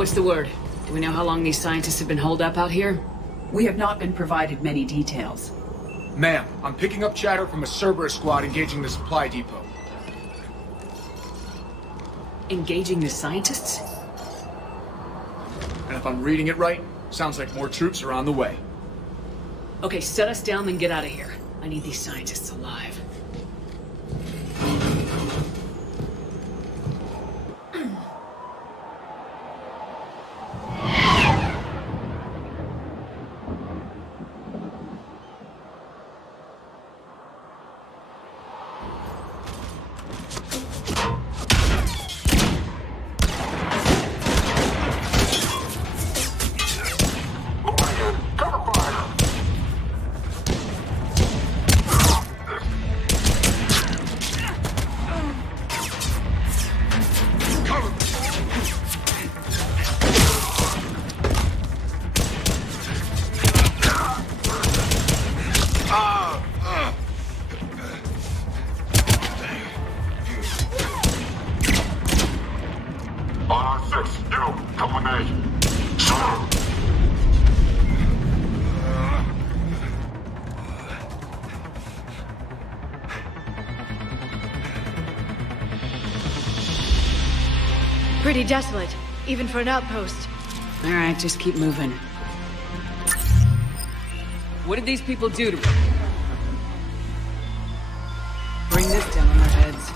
What's the word? Do we know how long these scientists have been holed up out here? We have not been provided many details. Ma'am, I'm picking up chatter from a Cerberus squad engaging the supply depot. Engaging the scientists? And if I'm reading it right, sounds like more troops are on the way. Okay, set us down, then get out of here. I need these scientists alive. Pretty desolate, even for an outpost. All right, just keep moving. What did these people do to me? Bring this down on their heads.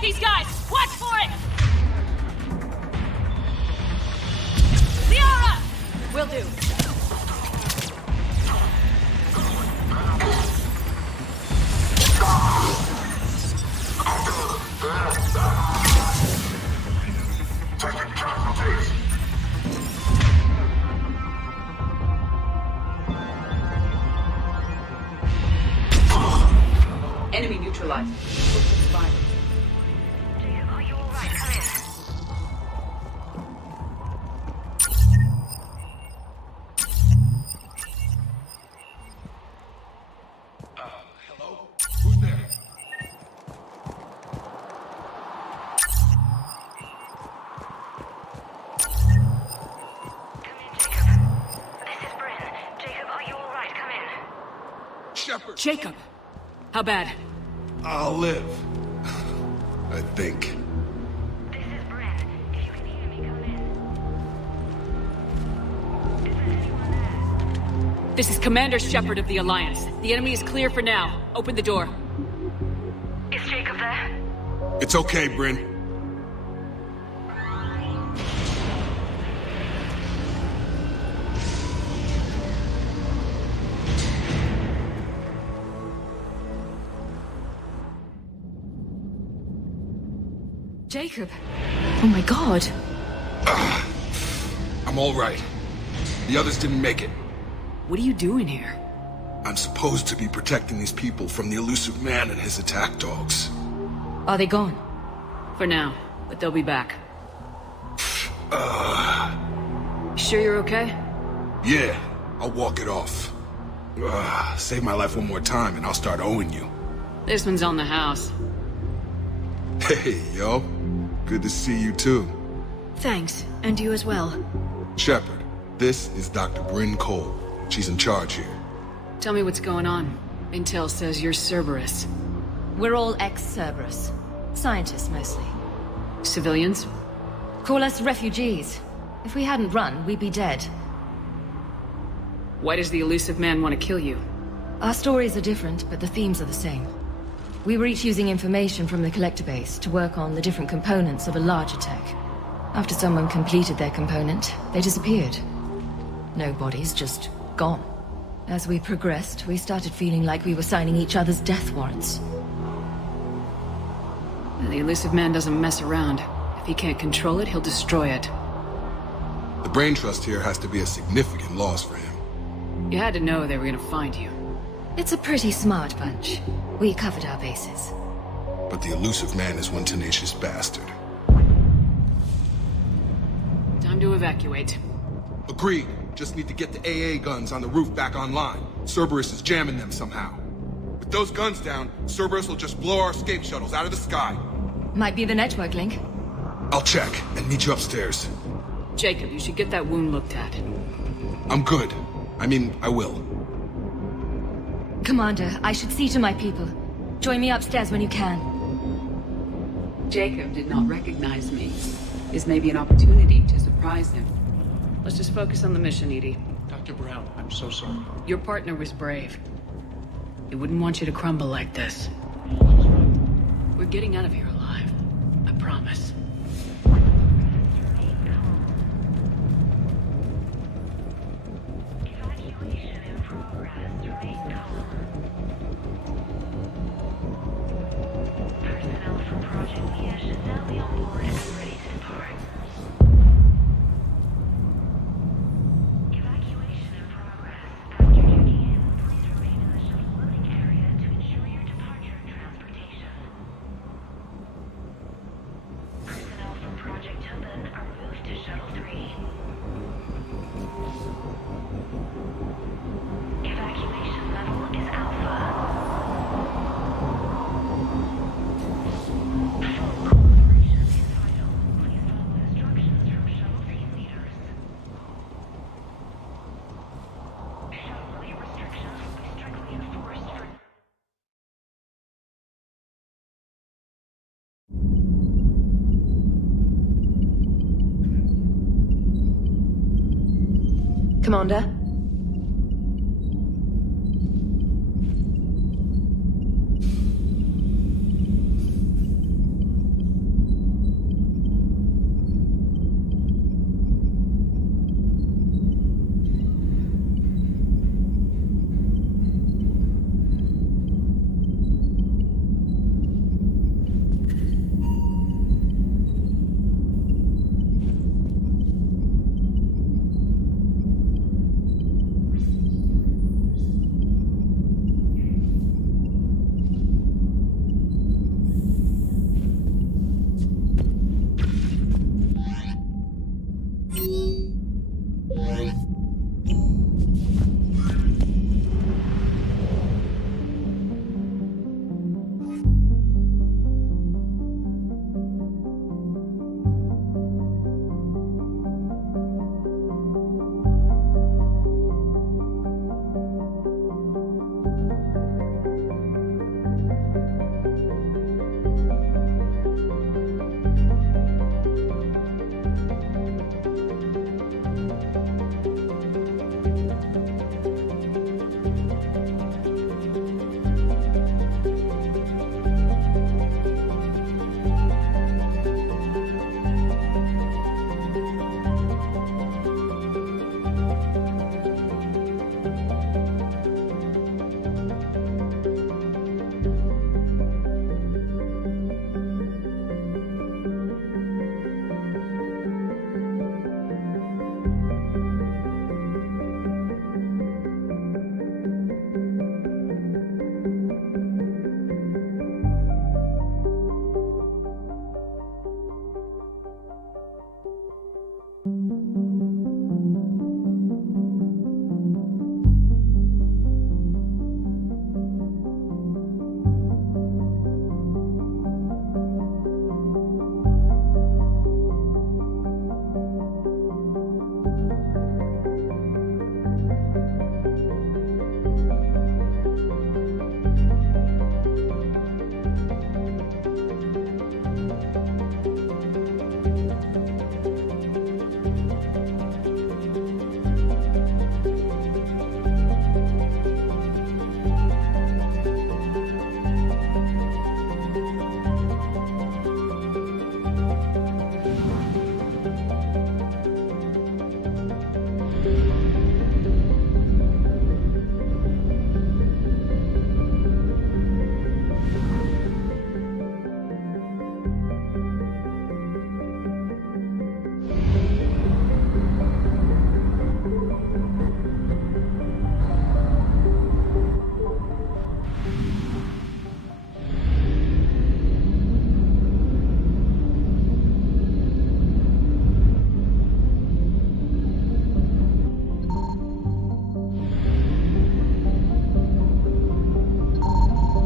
These guys! Watch for it! Liara! Will do. Enemy neutralized. Look for survivors. Are you alright? Come in. Hello? Who's there? Come in, Jacob. This is Bryn. Jacob, are you alright? Come in. Shepard! Jacob! How bad? I'll live. I think. This is Bryn. If you can hear me, come in. Is there anyone there? This is Commander Shepard of the Alliance. The enemy is clear for now. Open the door. Is Jacob there? It's okay, Bryn. Jacob. Oh my god. I'm all right. The others didn't make it. What are you doing here? I'm supposed to be protecting these people from the elusive man and his attack dogs. Are they gone? For now, but they'll be back. Sure you're okay? Yeah, I'll walk it off. Save my life one more time and I'll start owing you. This one's on the house. Hey, yo. Good to see you too. Thanks, and you as well. Shepard, this is Dr. Bryn Cole. She's in charge here. Tell me what's going on. Intel says you're Cerberus. We're all ex-Cerberus. Scientists, mostly. Civilians? Call us refugees. If we hadn't run, we'd be dead. Why does the elusive man want to kill you? Our stories are different, but the themes are the same. We were each using information from the Collector base to work on the different components of a larger tech. After someone completed their component, they disappeared. No bodies, just gone. As we progressed, we started feeling like we were signing each other's death warrants. The elusive man doesn't mess around. If he can't control it, he'll destroy it. The brain trust here has to be a significant loss for him. You had to know they were gonna find you. It's a pretty smart bunch. We covered our bases. But the elusive man is one tenacious bastard. Time to evacuate. Agreed. Just need to get the AA guns on the roof back online. Cerberus is jamming them somehow. With those guns down, Cerberus will just blow our escape shuttles out of the sky. Might be the network link. I'll check and meet you upstairs. Jacob, you should get that wound looked at. I'm good. I mean, I will. Commander, I should see to my people. Join me upstairs when you can. Jacob did not recognize me. This may be an opportunity to surprise him. Let's just focus on the mission, Edie. Dr. Brown, I'm so sorry. Your partner was brave. He wouldn't want you to crumble like this. We're getting out of here alive. I promise. Evacuation in progress. Remain calm. Personnel from Project Mia should now be on board and ready to depart. Evacuation in progress. After checking in, please remain in the shuttle loading area to ensure your departure and transportation. Personnel from Project Tobin are moved to Shuttle 3. Evacuation level is Alpha. Full cooperation is vital. Please follow instructions from shuttle team leaders. Shuttle lead restrictions will be strictly enforced for Commander?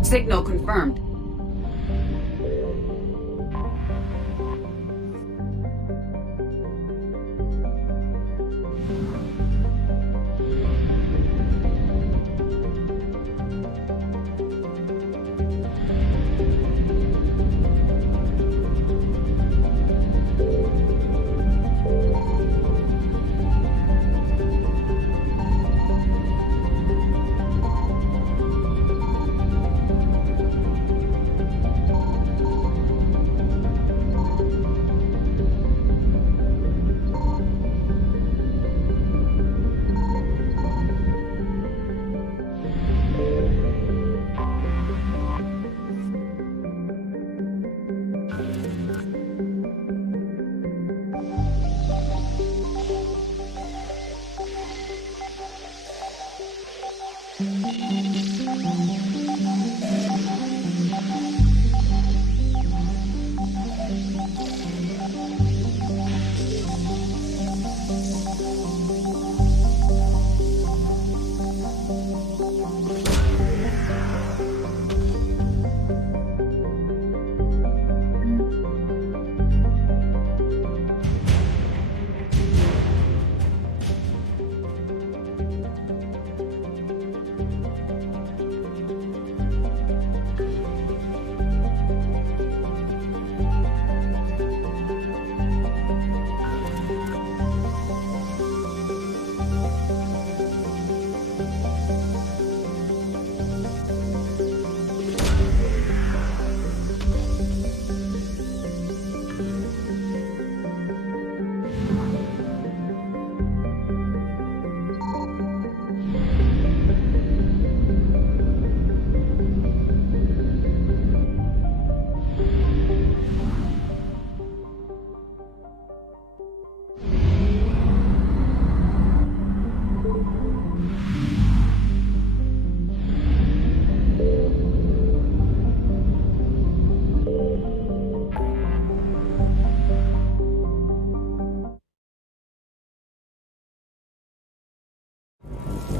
Signal confirmed.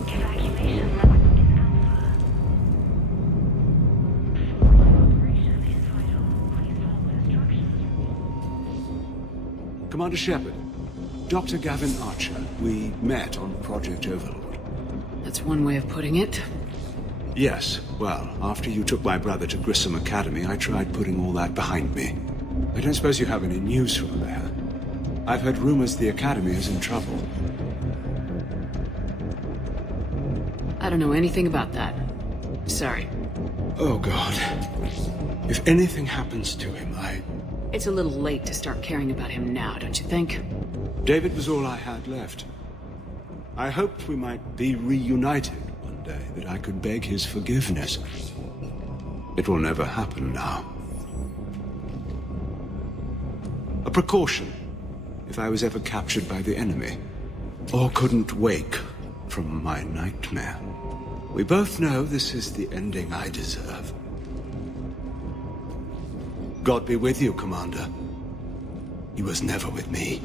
Evacuation mode is alpha. Operation is vital. Please follow instructions. Commander Shepard, Dr. Gavin Archer, we met on Project Overlord. That's one way of putting it. Yes, well, after you took my brother to Grissom Academy, I tried putting all that behind me. I don't suppose you have any news from there. I've heard rumors the Academy is in trouble. I don't know anything about that. Sorry. Oh, God. If anything happens to him, It's a little late to start caring about him now, don't you think? David was all I had left. I hoped we might be reunited one day, that I could beg his forgiveness. It will never happen now. A precaution, if I was ever captured by the enemy, or couldn't wake from my nightmare. We both know this is the ending I deserve. God be with you, Commander. He was never with me.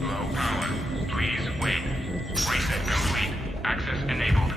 Low power. Please wait. Reset complete. Access enabled.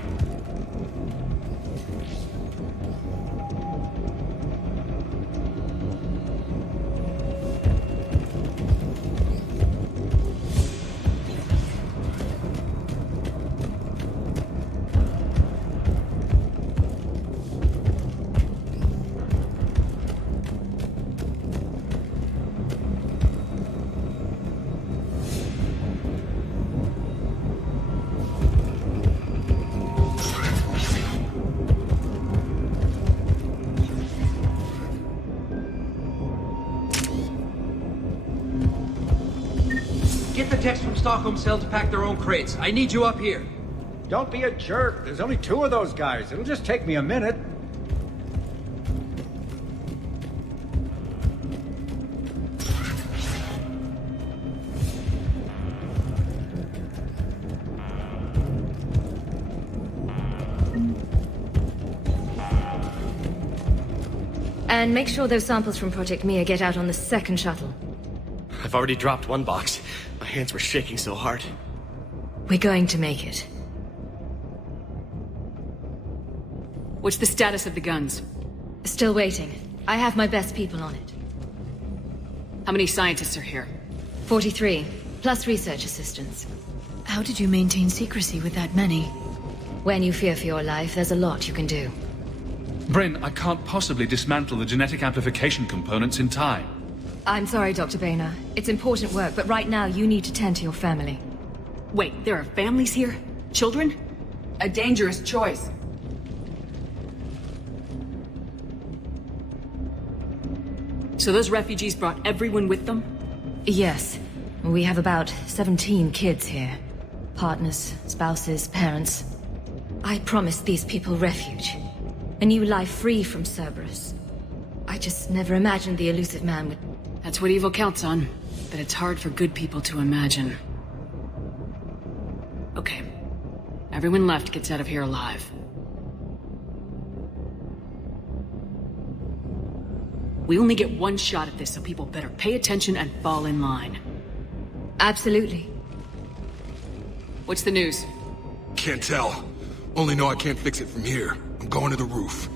Get the techs from Stockholm Cell to pack their own crates. I need you up here. Don't be a jerk. There's only 2 of those guys. It'll just take me a minute. And make sure those samples from Project Mia get out on the second shuttle. I've already dropped one box. My hands were shaking so hard. We're going to make it. What's the status of the guns? Still waiting. I have my best people on it. How many scientists are here? 43, plus research assistants. How did you maintain secrecy with that many? When you fear for your life, there's a lot you can do. Bryn, I can't possibly dismantle the genetic amplification components in time. I'm sorry, Dr. Boehner. It's important work, but right now you need to tend to your family. Wait, there are families here? Children? A dangerous choice. So those refugees brought everyone with them? Yes. We have about 17 kids here. Partners, spouses, parents. I promised these people refuge. A new life free from Cerberus. I just never imagined the elusive man would... That's what evil counts on. But it's hard for good people to imagine. Okay. Everyone left gets out of here alive. We only get one shot at this, so people better pay attention and fall in line. Absolutely. What's the news? Can't tell. Only know I can't fix it from here. I'm going to the roof.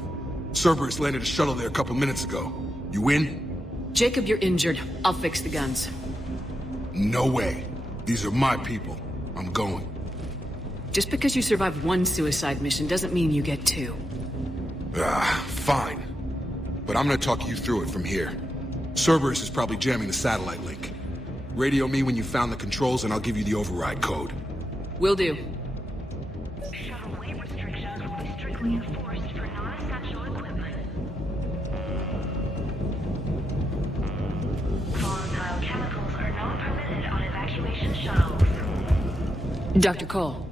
Cerberus landed a shuttle there a couple minutes ago. You in? Jacob, you're injured. I'll fix the guns. No way. These are my people. I'm going. Just because you survived one suicide mission doesn't mean you get two. Fine. But I'm gonna talk you through it from here. Cerberus is probably jamming the satellite link. Radio me when you found the controls and I'll give you the override code. Will do. Shuttle weight restrictions will be strictly enforced for non-essential equipment. Volatile chemicals are not permitted on evacuation shuttles. Dr. Cole.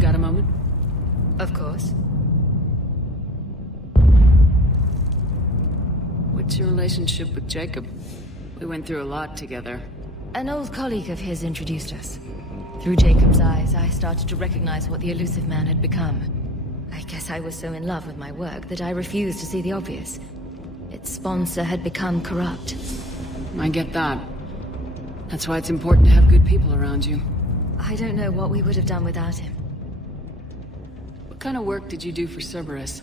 Got a moment? Of course. What's your relationship with Jacob? We went through a lot together. An old colleague of his introduced us. Through Jacob's eyes, I started to recognize what the elusive man had become. I guess I was so in love with my work that I refused to see the obvious. Its sponsor had become corrupt. I get that. That's why it's important to have good people around you. I don't know what we would have done without him. What kind of work did you do for Cerberus?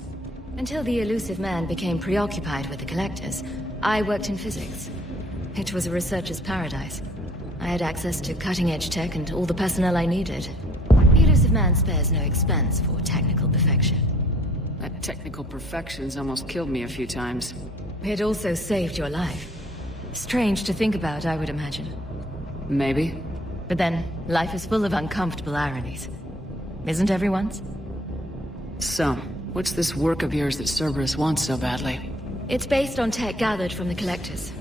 Until the elusive man became preoccupied with the Collectors, I worked in physics. It was a researcher's paradise. I had access to cutting-edge tech and all the personnel I needed. The elusive man spares no expense for technical perfection. That technical perfection's almost killed me a few times. It also saved your life. Strange to think about, I would imagine. Maybe. But then, life is full of uncomfortable ironies. Isn't everyone's? So, what's this work of yours that Cerberus wants so badly? It's based on tech gathered from the Collectors.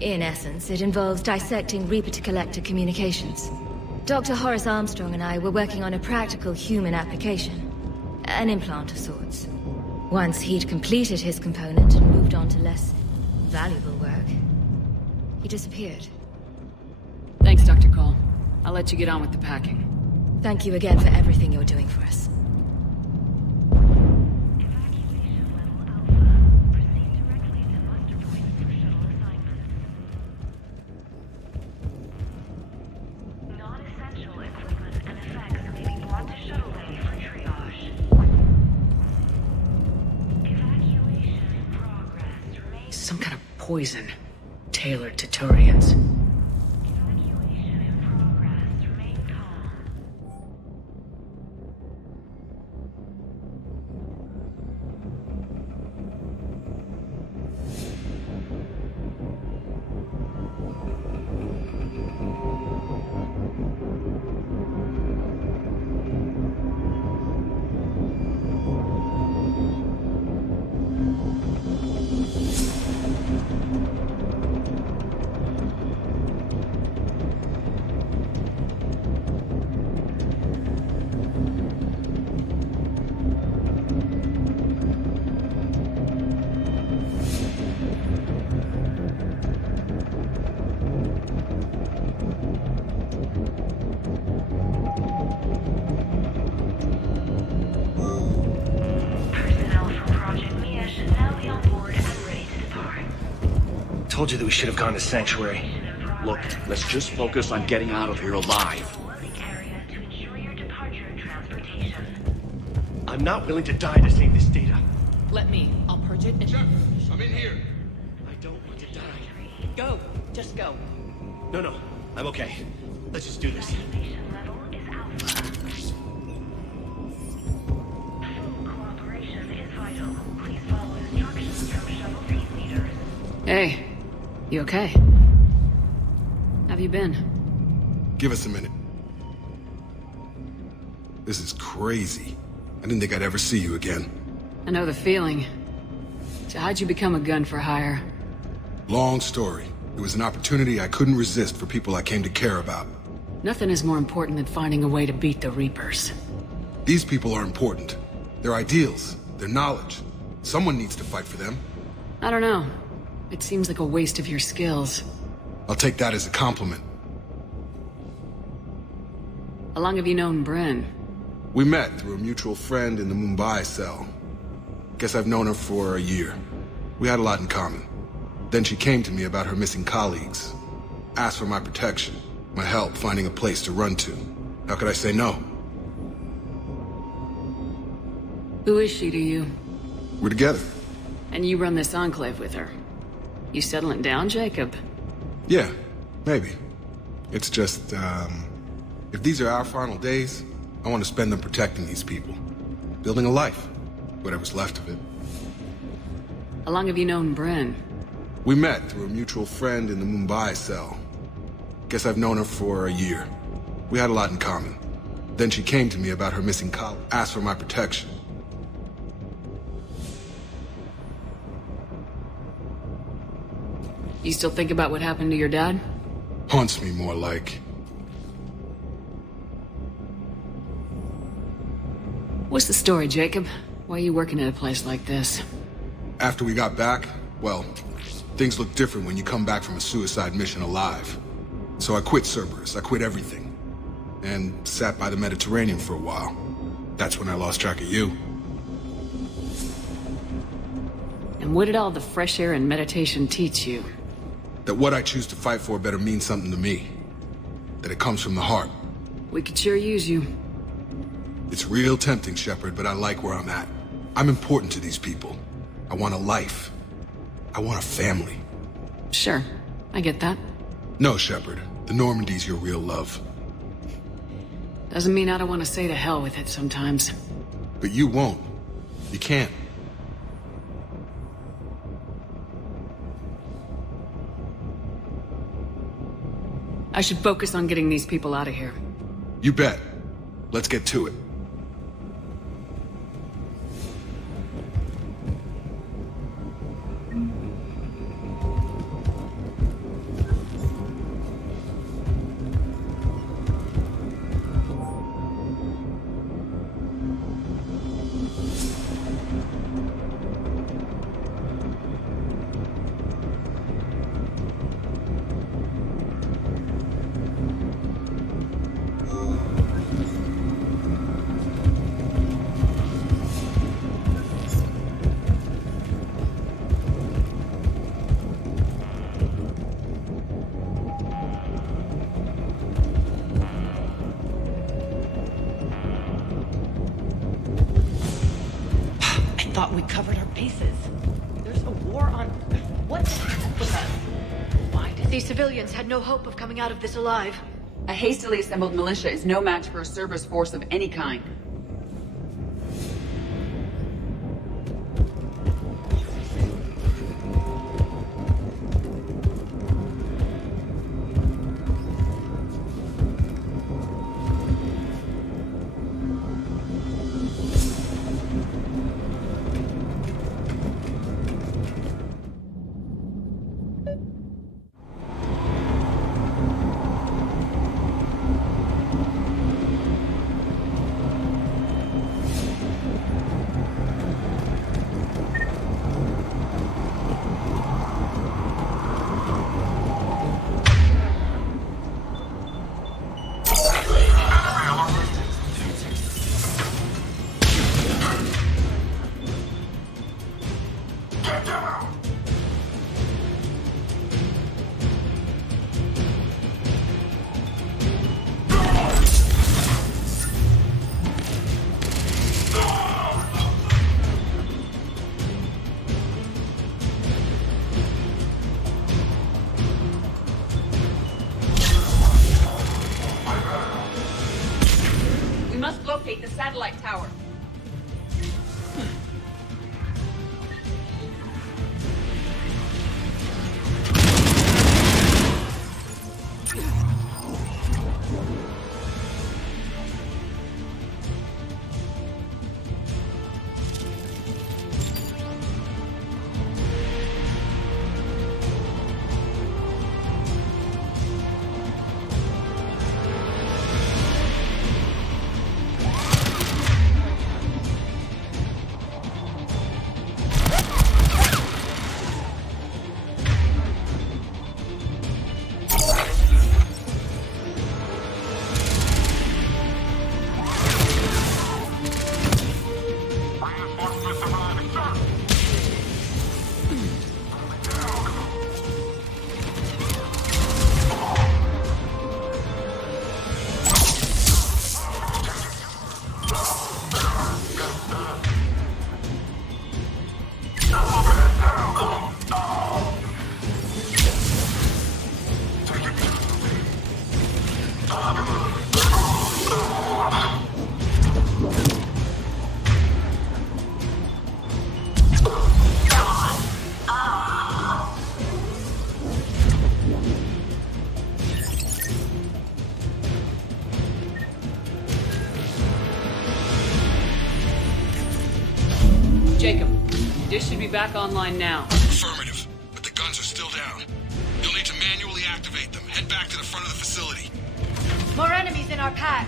In essence, it involves dissecting Reaper-to-Collector communications. Dr. Horace Armstrong and I were working on a practical human application. An implant of sorts. Once he'd completed his component and moved on to less valuable work, he disappeared. Thanks, Dr. Cole. I'll let you get on with the packing. Thank you again for everything you're doing for us. Evacuation level Alpha. Proceed directly to muster point for shuttle assignment. Non-essential equipment and effects may be brought to shuttle bay for triage. Evacuation in progress. Remain Some kind of poison tailored to Turians. evacuation in progress. Remain calm. told you that we should have gone to Sanctuary. Look, let's just focus on getting out of here alive. I'm not willing to die to save this data. Let me. I'll purge it and... Shepard, I'm in here. I don't want to die. Go. Just go. No, I'm okay. Let's just do this. Hey, you okay? Have you been? Give us a minute. This is crazy. I didn't think I'd ever see you again. I know the feeling. So how'd you become a gun for hire? Long story. It was an opportunity I couldn't resist for people I came to care about. Nothing is more important than finding a way to beat the Reapers. These people are important. Their ideals, their knowledge. Someone needs to fight for them. I don't know. It seems like a waste of your skills. I'll take that as a compliment. How long have you known Bryn? We met through a mutual friend in the Mumbai cell. Guess I've known her for a year. We had a lot in common. Then she came to me about her missing colleagues. Asked for my protection, my help finding a place to run to. How could I say no? Who is she to you? We're together. And you run this enclave with her? You settling down, Jacob? Yeah, maybe. It's just, if these are our final days, I want to spend them protecting these people. Building a life. Whatever's left of it. How long have you known Bryn? We met through a mutual friend in the Mumbai cell. Guess I've known her for a year. We had a lot in common. Then she came to me about her missing colleague. Asked for my protection. You still think about what happened to your dad? Haunts me more like. What's the story, Jacob? Why are you working at a place like this? After we got back, well, things look different when you come back from a suicide mission alive. So I quit Cerberus, I quit everything. And sat by the Mediterranean for a while. That's when I lost track of you. And what did all the fresh air and meditation teach you? That what I choose to fight for better mean something to me. That it comes from the heart. We could sure use you. It's real tempting, Shepard, but I like where I'm at. I'm important to these people. I want a life. I want a family. Sure, I get that. No, Shepard. The Normandy's your real love. Doesn't mean I don't want to say to hell with it sometimes. But you won't. You can't. I should focus on getting these people out of here. You bet. Let's get to it. Thought we covered our bases. There's a war on... What's with us? Why did... These civilians had no hope of coming out of this alive. A hastily assembled militia is no match for a Cerberus force of any kind. Dish should be back online now. Affirmative, but the guns are still down. You'll need to manually activate them. Head back to the front of the facility. More enemies in our path.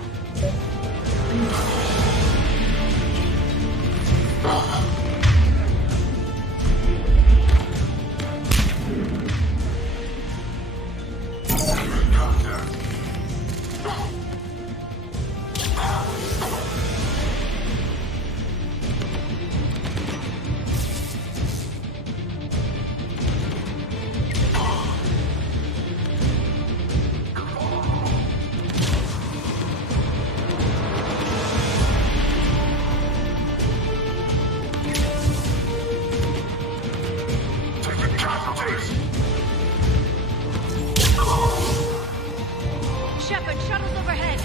Shepard, shuttles overhead.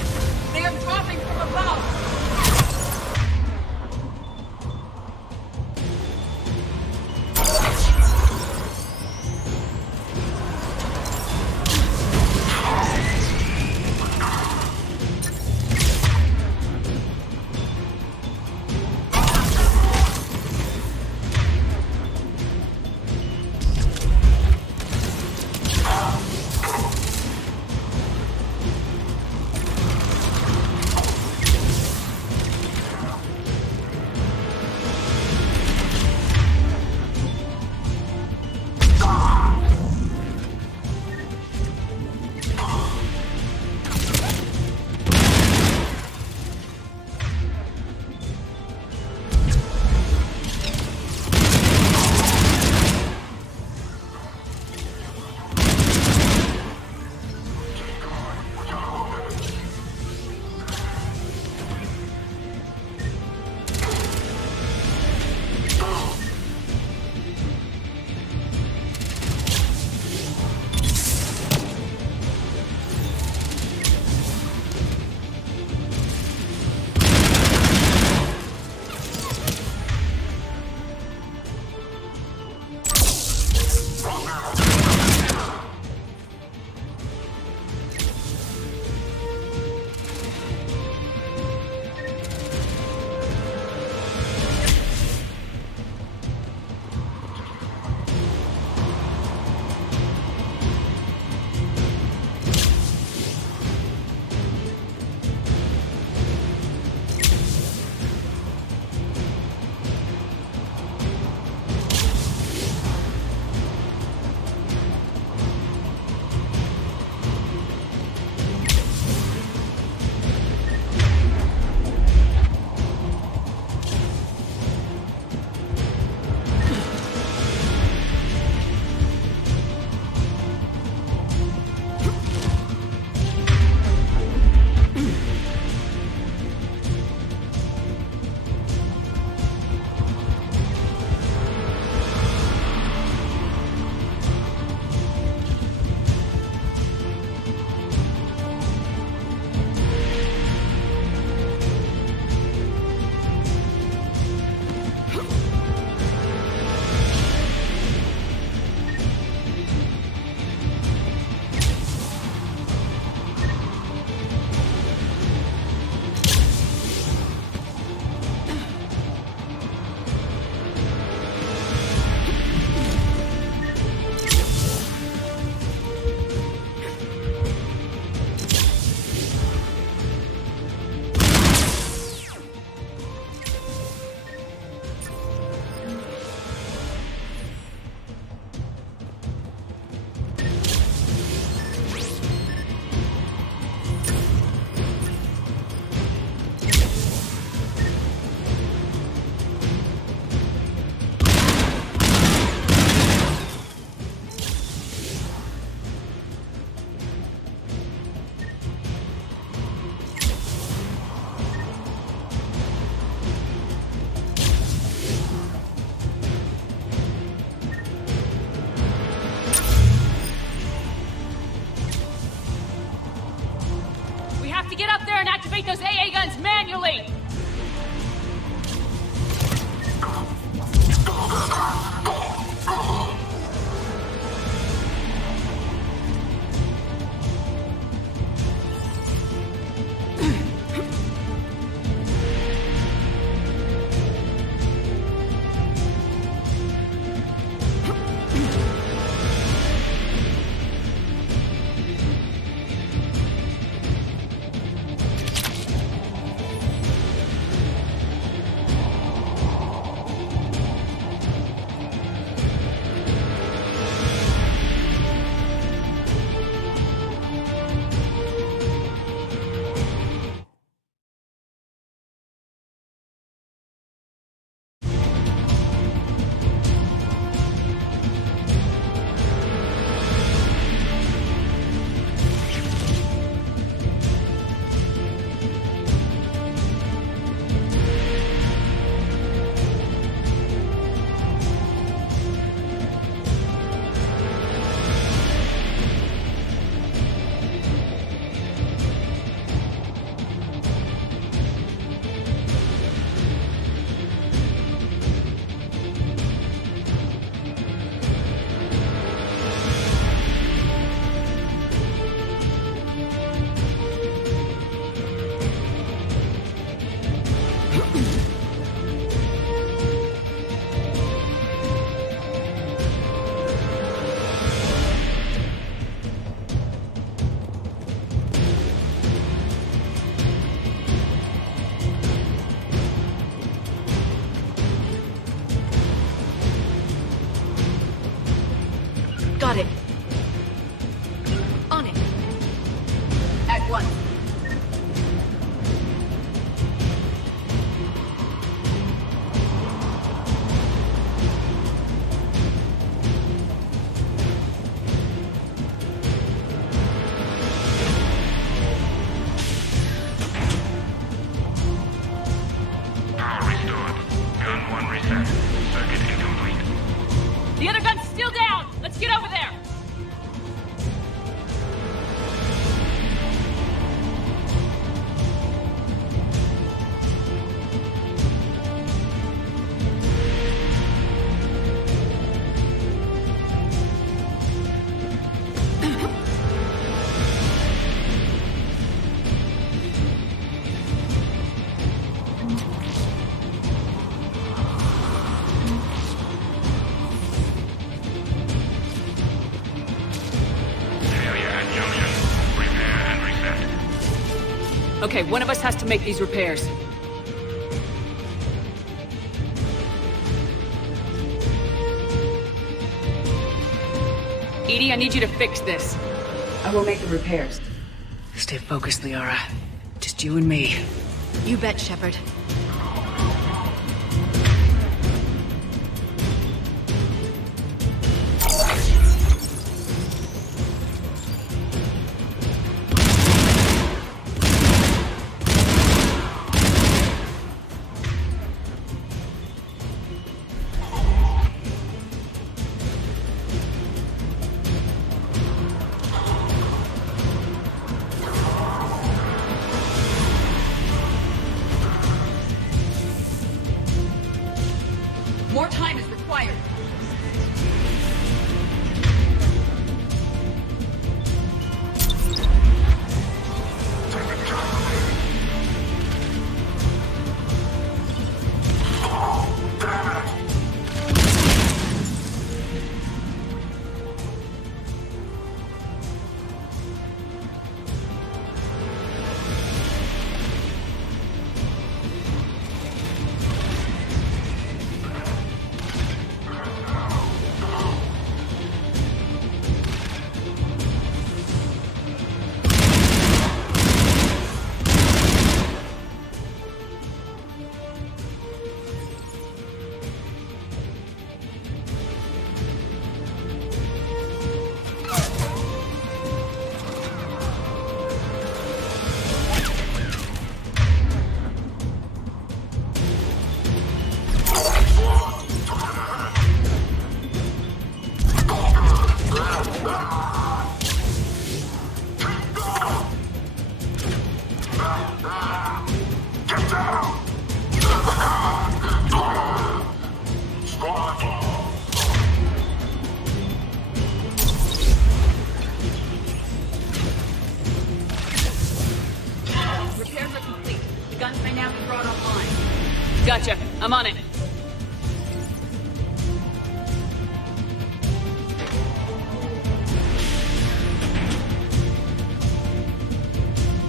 They are dropping from above. to get up there and activate those AA guns manually! Got it. On it. At once. Power restored. Gun 1 reset. Circuit incomplete. The other gun's still down! Let's get over there! Failure at junction. Repair and reset. Okay, one of us has to make these repairs. Edie, I need you to fix this. I will make the repairs. Stay focused, Liara. Just you and me. You bet, Shepard. More time is required. Repairs are complete. The guns may now be brought online. Gotcha. I'm on it.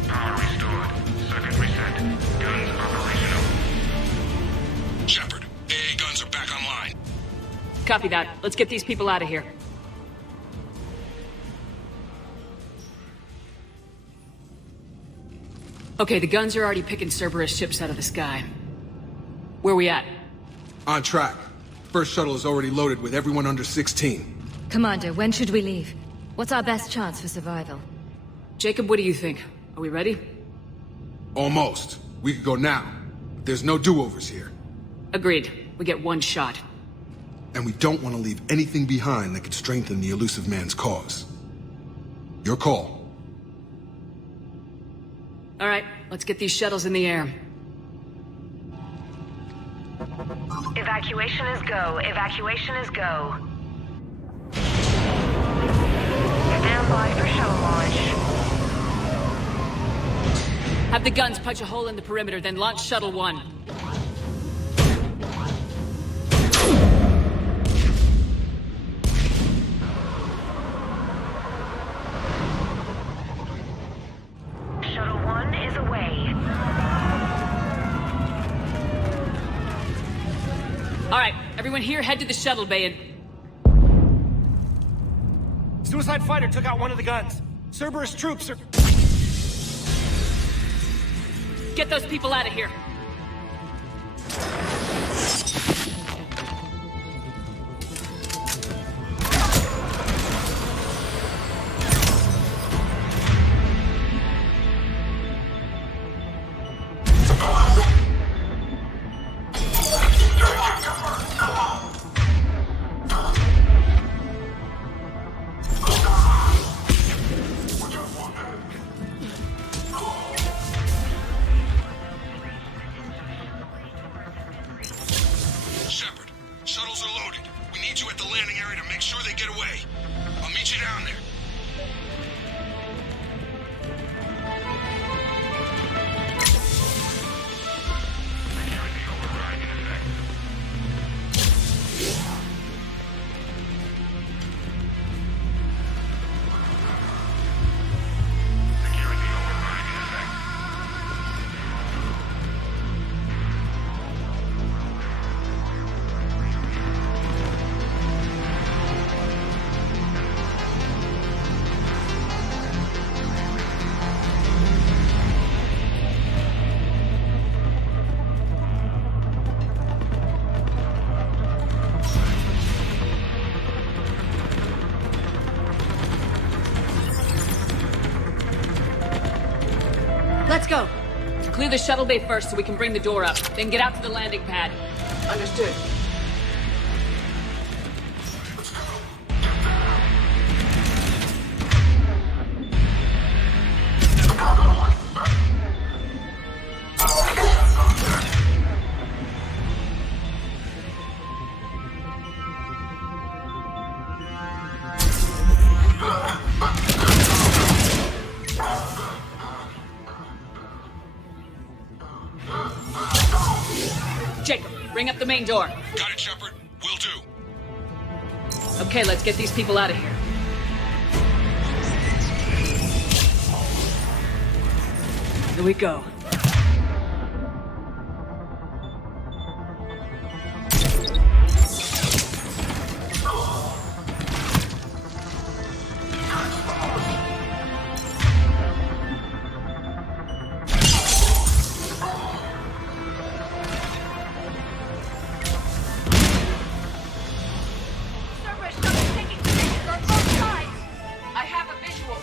Power restored. Circuit reset. Guns operational. Shepard, AA guns are back online. Copy that. Let's get these people out of here. Okay, the guns are already picking Cerberus ships out of the sky. Where we at? On track. First shuttle is already loaded with everyone under 16. Commander, when should we leave? What's our best chance for survival? Jacob, what do you think? Are we ready? Almost. We could go now. There's no do-overs here. Agreed. We get one shot. And we don't want to leave anything behind that could strengthen the elusive man's cause. Your call. All right, let's get these shuttles in the air. Evacuation is go. Evacuation is go. Stand by for shuttle launch. Have the guns punch a hole in the perimeter, then launch Shuttle 1. Shuttle 1 is away. All right, everyone here, head to the shuttle bay and... Suicide fighter took out one of the guns. Cerberus troops are... Get those people out of here. Shepard, shuttles are loaded. We need you at the landing area to make sure they get away. I'll meet you down there. Let's go. Clear the shuttle bay first so we can bring the door up. Then get out to the landing pad. Understood. Jacob, bring up the main door. Got it, Shepard. Will do. Okay, let's get these people out of here. Here we go. I have a visual.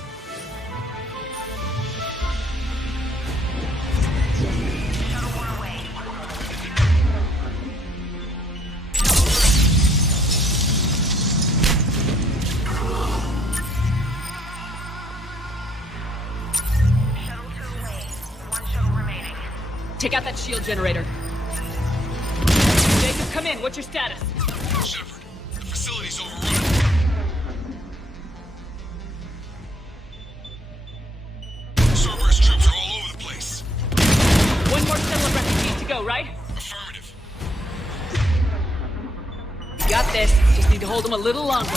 Take out that shield generator. Jacob, come in. What's your status? Shepard, the facility's overrun. Cerberus troops are all over the place. One more cell of refugees to go, right? Affirmative. You got this. Just need to hold them a little longer.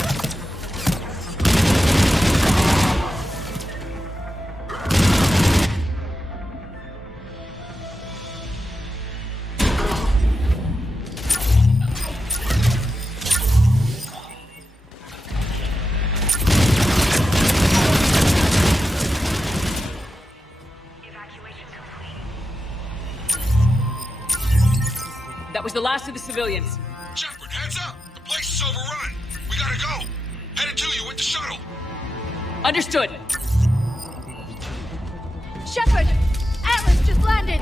That was the last of the civilians. Shepard, heads up! The place is overrun. We gotta go. Headed to you with the shuttle. Understood. Shepard! Atlas just landed!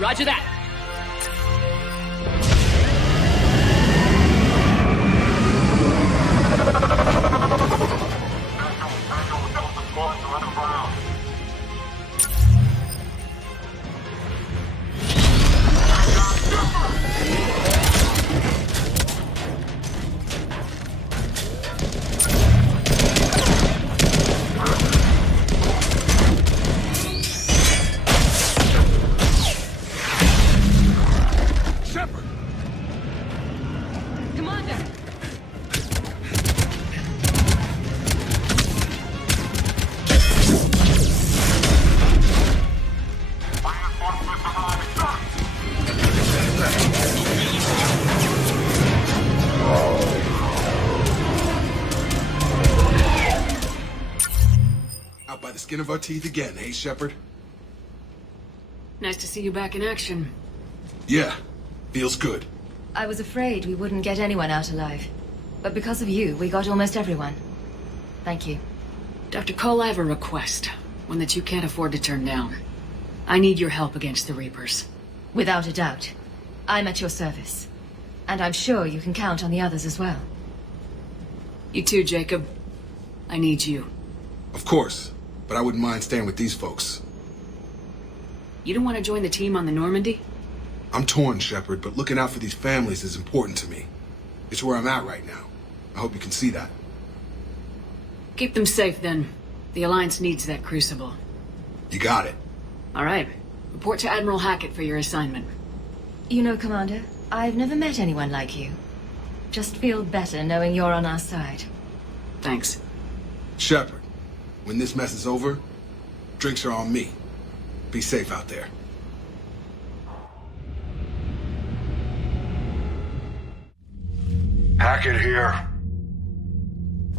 Roger that. Out by the skin of our teeth again, eh, Shepard? Nice to see you back in action. Yeah, feels good. I was afraid we wouldn't get anyone out alive. But because of you, we got almost everyone. Thank you. Dr. Cole, I have a request. One that you can't afford to turn down. I need your help against the Reapers. Without a doubt. I'm at your service. And I'm sure you can count on the others as well. You too, Jacob. I need you. Of course, but I wouldn't mind staying with these folks. You don't want to join the team on the Normandy? I'm torn, Shepard, but looking out for these families is important to me. It's where I'm at right now. I hope you can see that. Keep them safe, then. The Alliance needs that Crucible. You got it. All right. Report to Admiral Hackett for your assignment. You know, Commander, I've never met anyone like you. Just feel better knowing you're on our side. Thanks. Shepard, when this mess is over, drinks are on me. Be safe out there. Hackett here.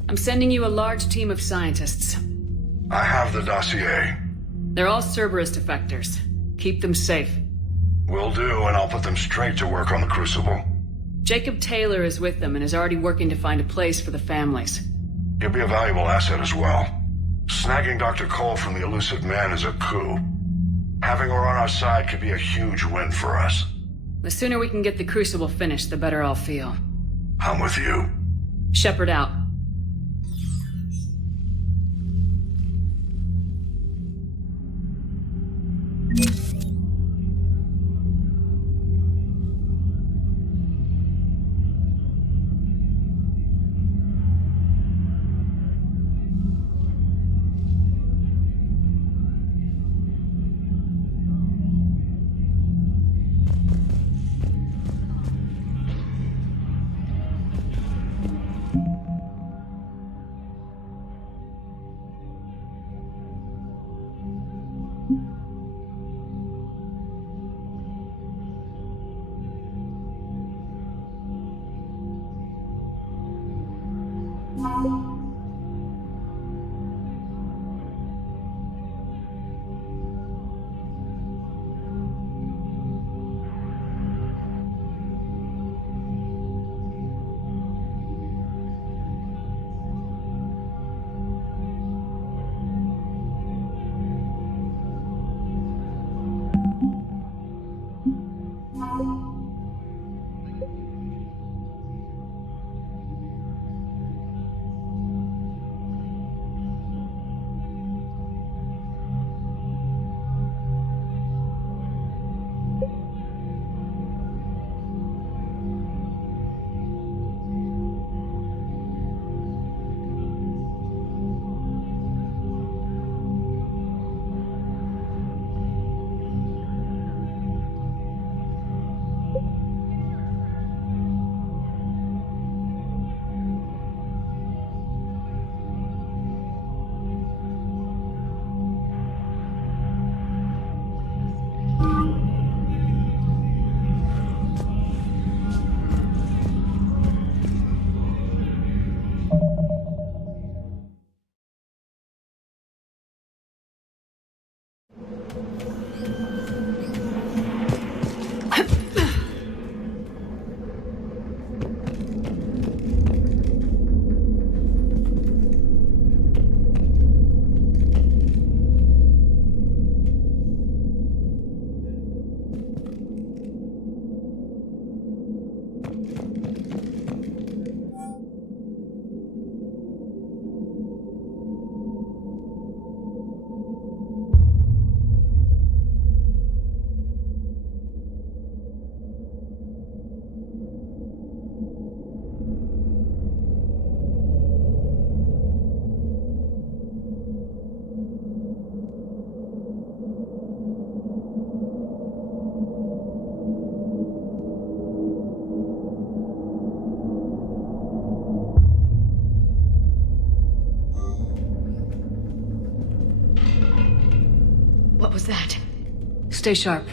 I'm sending you a large team of scientists. I have the dossier. They're all Cerberus defectors. Keep them safe. Will do, and I'll put them straight to work on the Crucible. Jacob Taylor is with them and is already working to find a place for the families. He'll be a valuable asset as well. Snagging Dr. Cole from the Elusive Man is a coup. Having her on our side could be a huge win for us. The sooner we can get the Crucible finished, the better I'll feel. I'm with you. Shepard out. What was that? Stay sharp.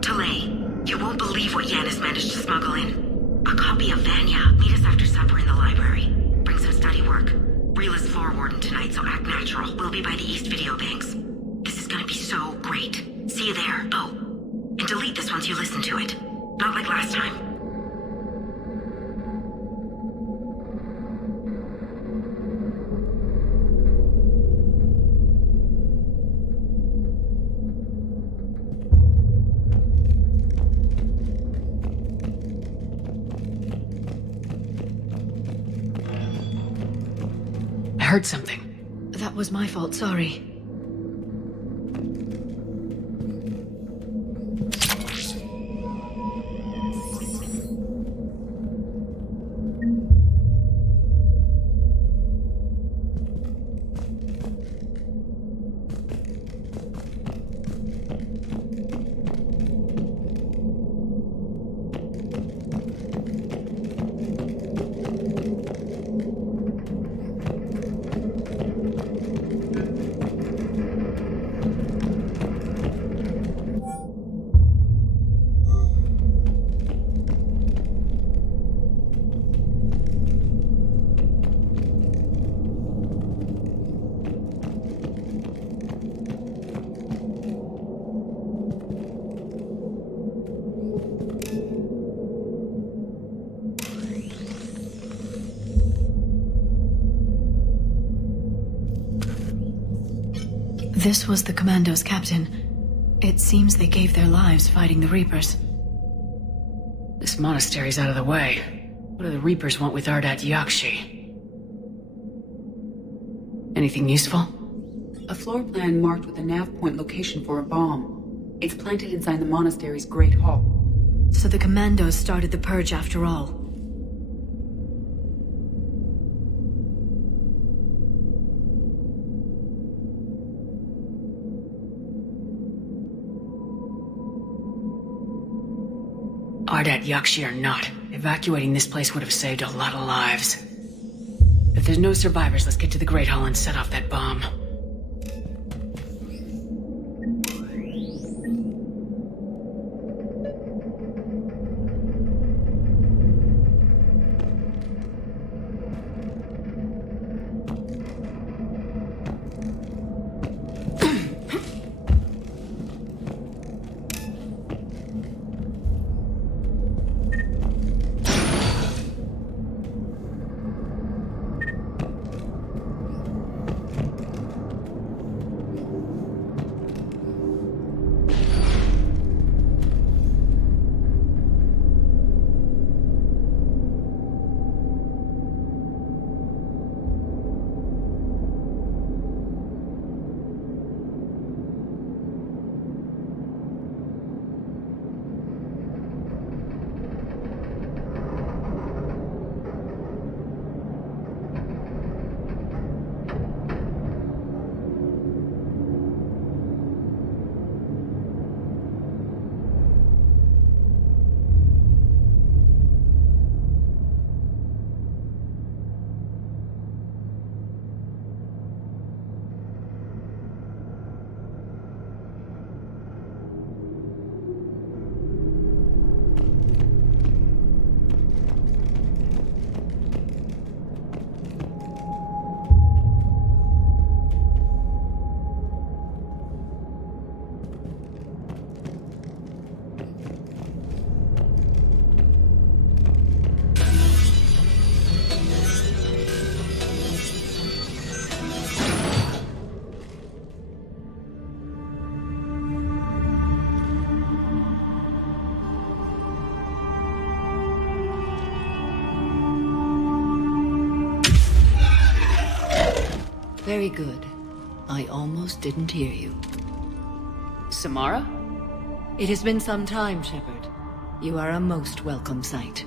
Delay. You won't believe what Yanis managed to smuggle in. A copy of Vanya. Meet us after supper in the library. Bring some study work. Reel is floor warden tonight, so act natural. We'll be by the East Video Banks. This is gonna be so great. See you there. Oh, and delete this once you listen to it. Not like last time. I heard something. That was my fault, sorry. This was the Commando's captain. It seems they gave their lives fighting the Reapers. This monastery's out of the way. What do the Reapers want with Ardat Yakshi? Anything useful? A floor plan marked with a nav point location for a bomb. It's planted inside the monastery's Great Hall. So the Commandos started the purge after all. Ardat Yakshi or not, evacuating this place would have saved a lot of lives. If there's no survivors, let's get to the Great Hall and set off that bomb. Very good. I almost didn't hear you. Samara? It has been some time, Shepard. You are a most welcome sight.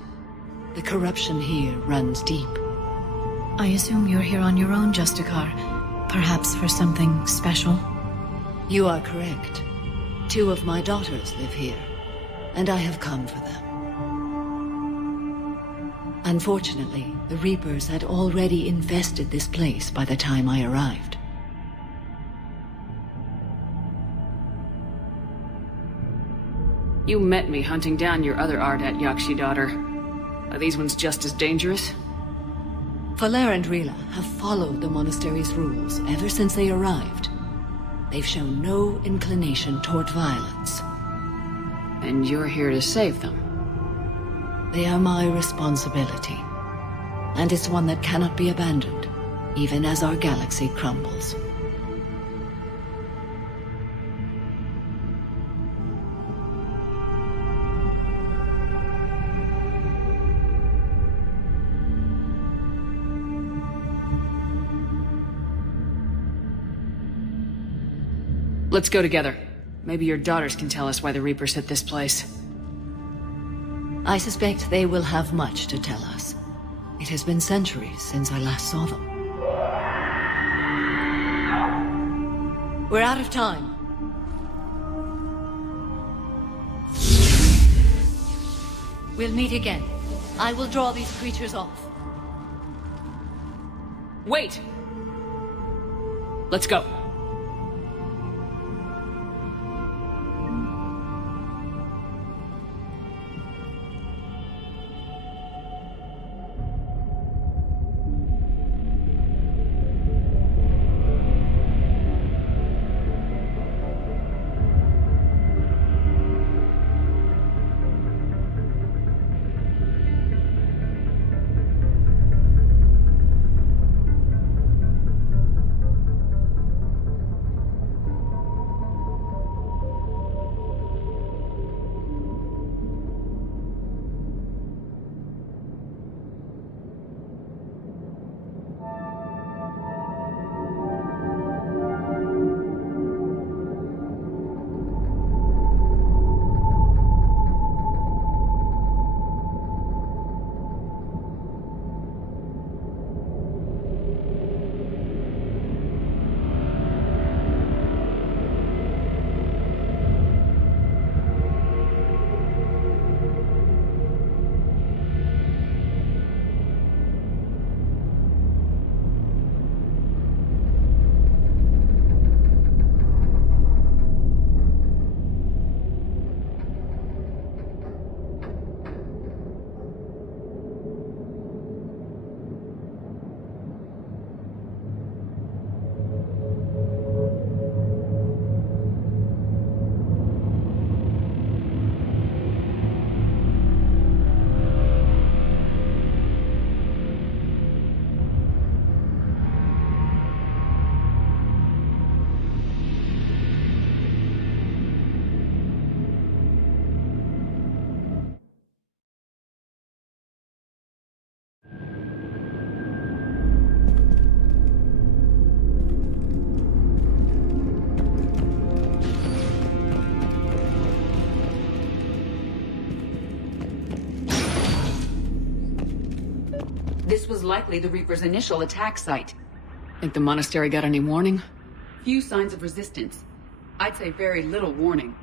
The corruption here runs deep. I assume you're here on your own, Justicar. Perhaps for something special? You are correct. 2 of my daughters live here, and I have come for them. Unfortunately, the Reapers had already infested this place by the time I arrived. You met me hunting down your other Ardat Yakshi daughter. Are these ones just as dangerous? Falere and Rila have followed the monastery's rules ever since they arrived. They've shown no inclination toward violence. And you're here to save them? They are my responsibility. And it's one that cannot be abandoned, even as our galaxy crumbles. Let's go together. Maybe your daughters can tell us why the Reapers hit this place. I suspect they will have much to tell us. It has been centuries since I last saw them. We're out of time. We'll meet again. I will draw these creatures off. Wait! Let's go. This was likely the Reaper's initial attack site. Think the monastery got any warning? Few signs of resistance. I'd say very little warning.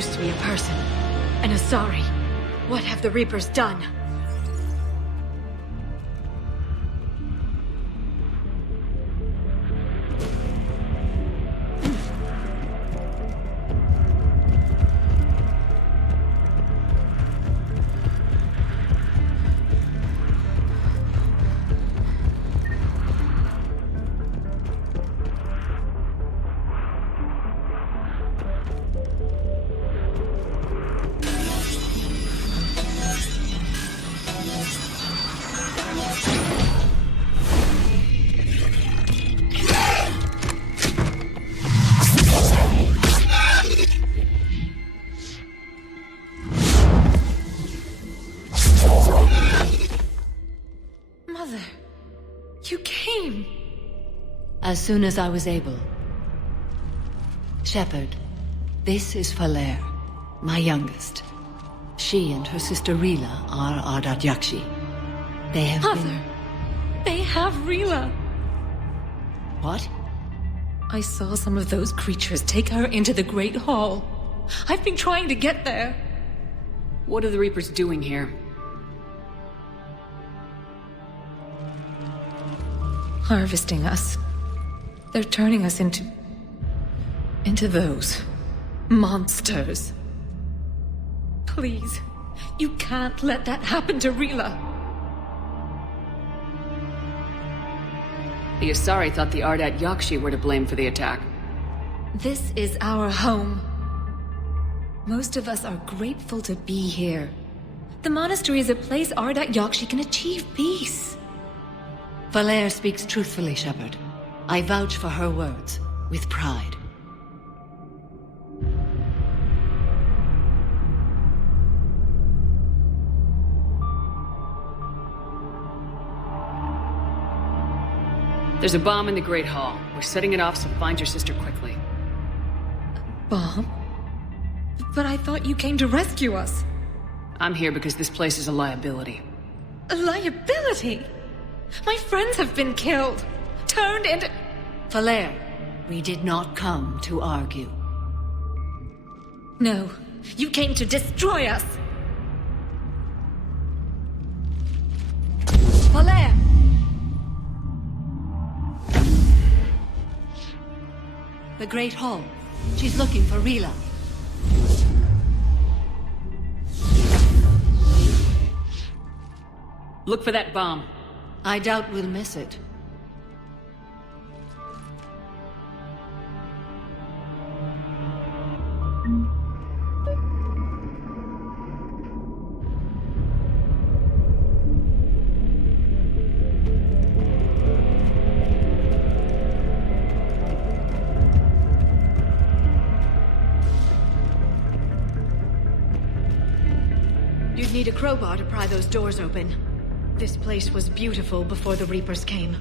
used to be a person. An Asari. What have the Reapers done? Mother, you came. As soon as I was able. Shepard, this is Falere, my youngest. She and her sister Rila are Ardat Yakshi. They have Mother, they have Rila. What? I saw some of those creatures take her into the Great Hall. I've been trying to get there. What are the Reapers doing here? Harvesting us. They're turning us into those monsters. Please, you can't let that happen to Rila. The Asari thought the Ardat Yakshi were to blame for the attack. This is our home. Most of us are grateful to be here. The monastery is a place Ardat Yakshi can achieve peace. Falere speaks truthfully, Shepard. I vouch for her words, with pride. There's a bomb in the Great Hall. We're setting it off, so find your sister quickly. Bomb? But I thought you came to rescue us. I'm here because this place is a liability. A liability? My friends have been killed. Turned into... Falere, we did not come to argue. No, you came to destroy us. Falere! The Great Hall. She's looking for Rila. Look for that bomb. I doubt we'll miss it. You'd need a crowbar to pry those doors open. This place was beautiful before the Reapers came.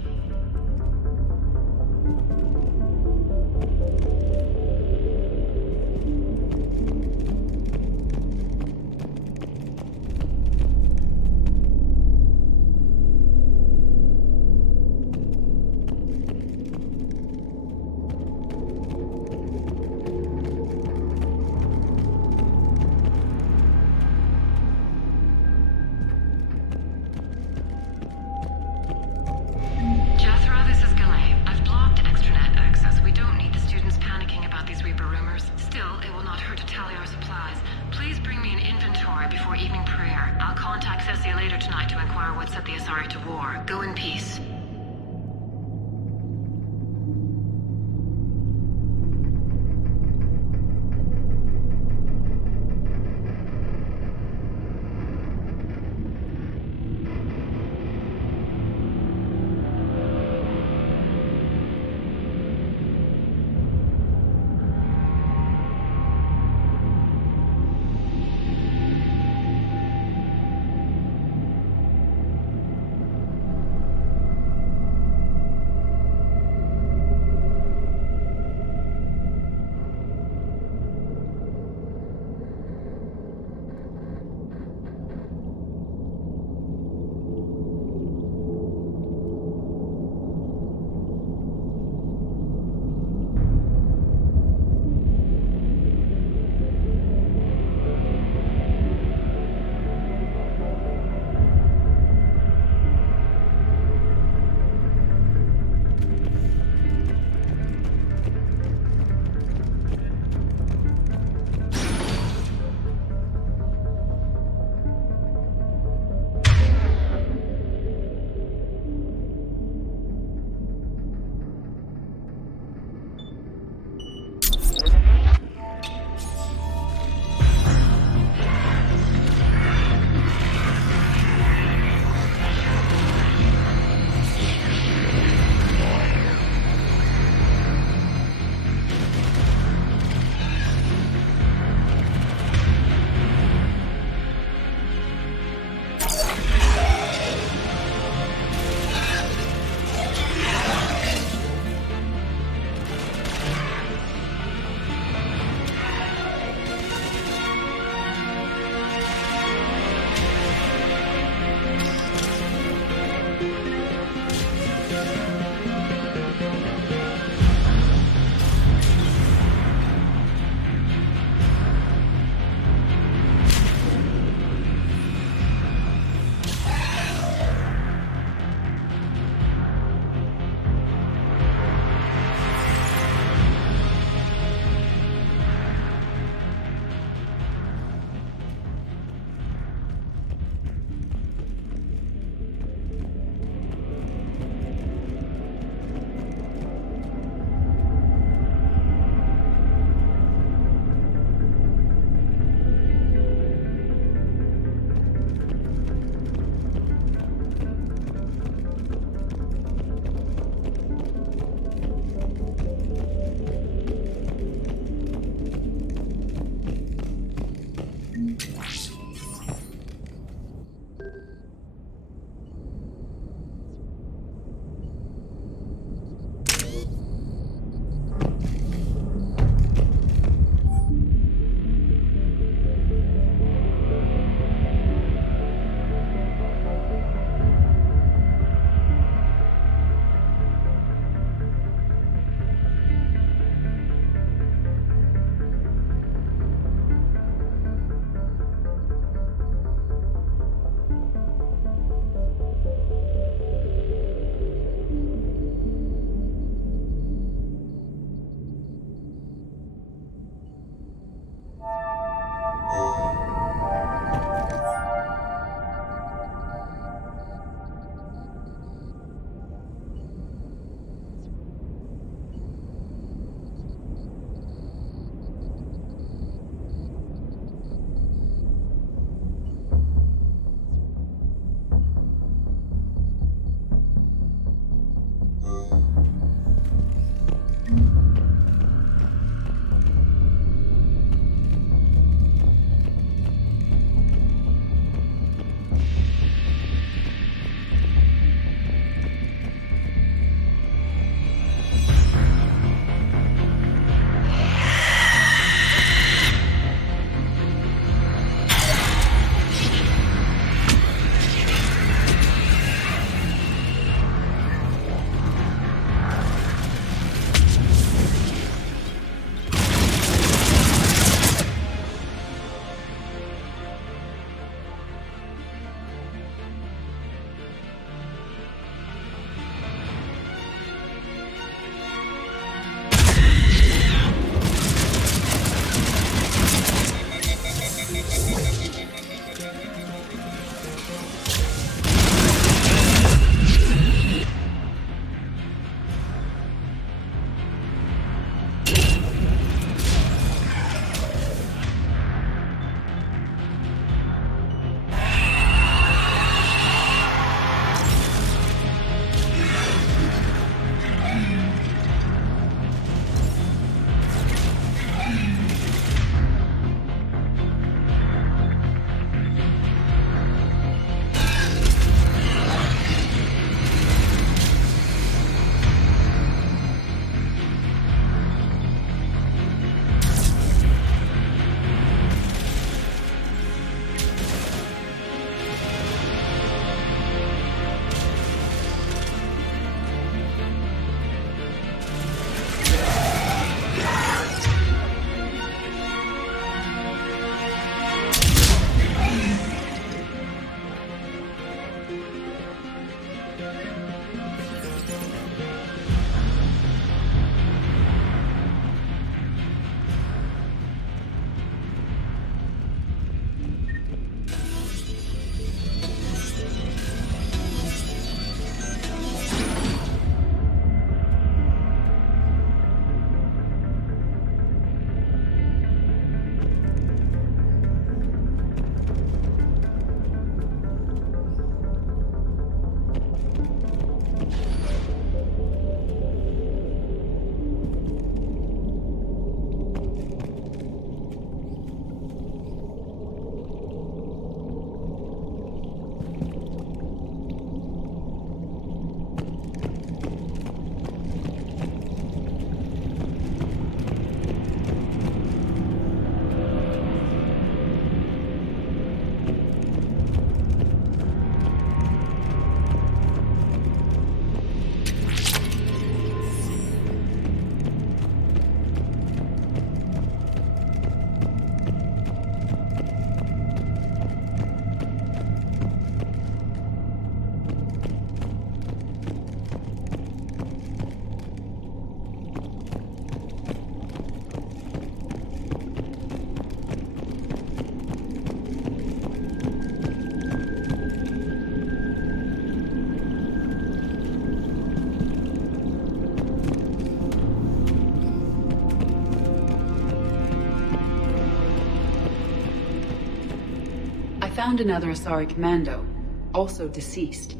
Found another Asari commando, also deceased.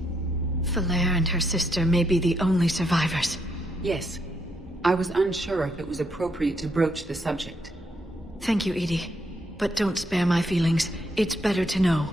Falaire and her sister may be the only survivors. Yes. I was unsure if it was appropriate to broach the subject. Thank you, Edie. But don't spare my feelings. It's better to know.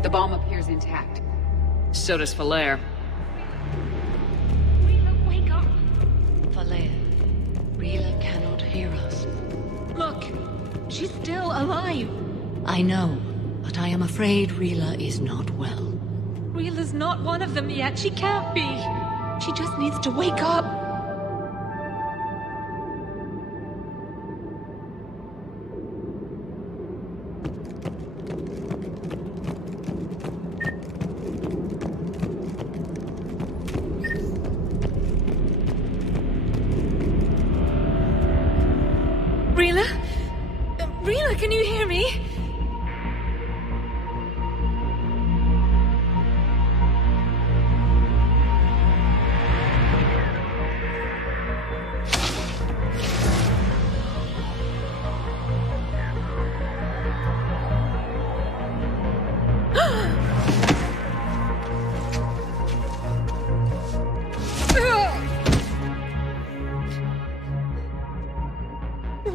The bomb appears intact. So does Falaire. Rila, wake up! Falaire, Rila cannot hear us. Look! She's still alive! I know, but I am afraid Rila is not well. Rila's not one of them yet. She can't be. She just needs to wake up. Rila? Rila, can you hear me?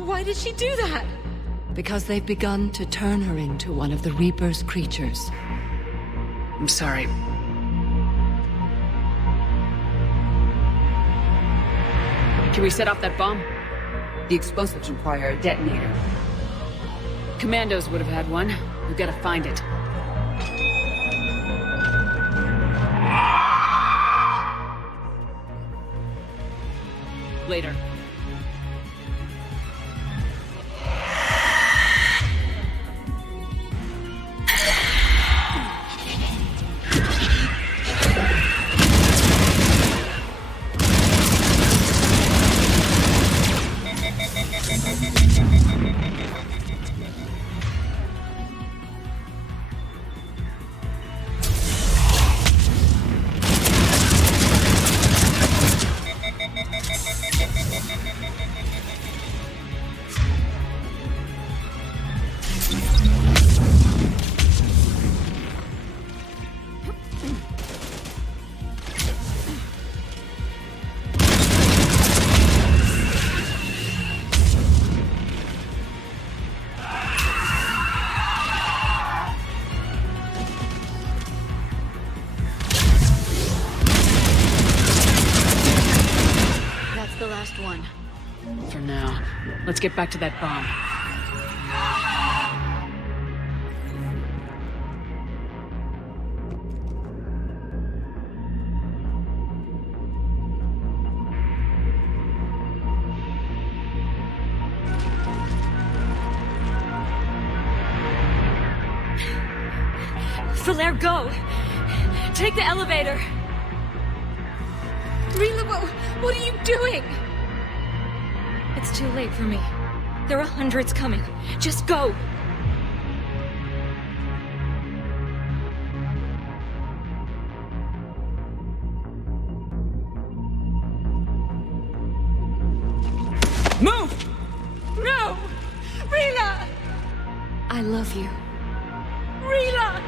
Why did she do that? Because they've begun to turn her into one of the Reaper's creatures. I'm sorry. Can we set off that bomb? The explosives require a detonator. Commandos would have had one. We've got to find it. Later. For now. Let's get back to that bomb. Valere, go! Take the elevator! Rila, what are you doing? It's too late for me. There are hundreds coming. Just go! Move! No! Rila! I love you. Rila!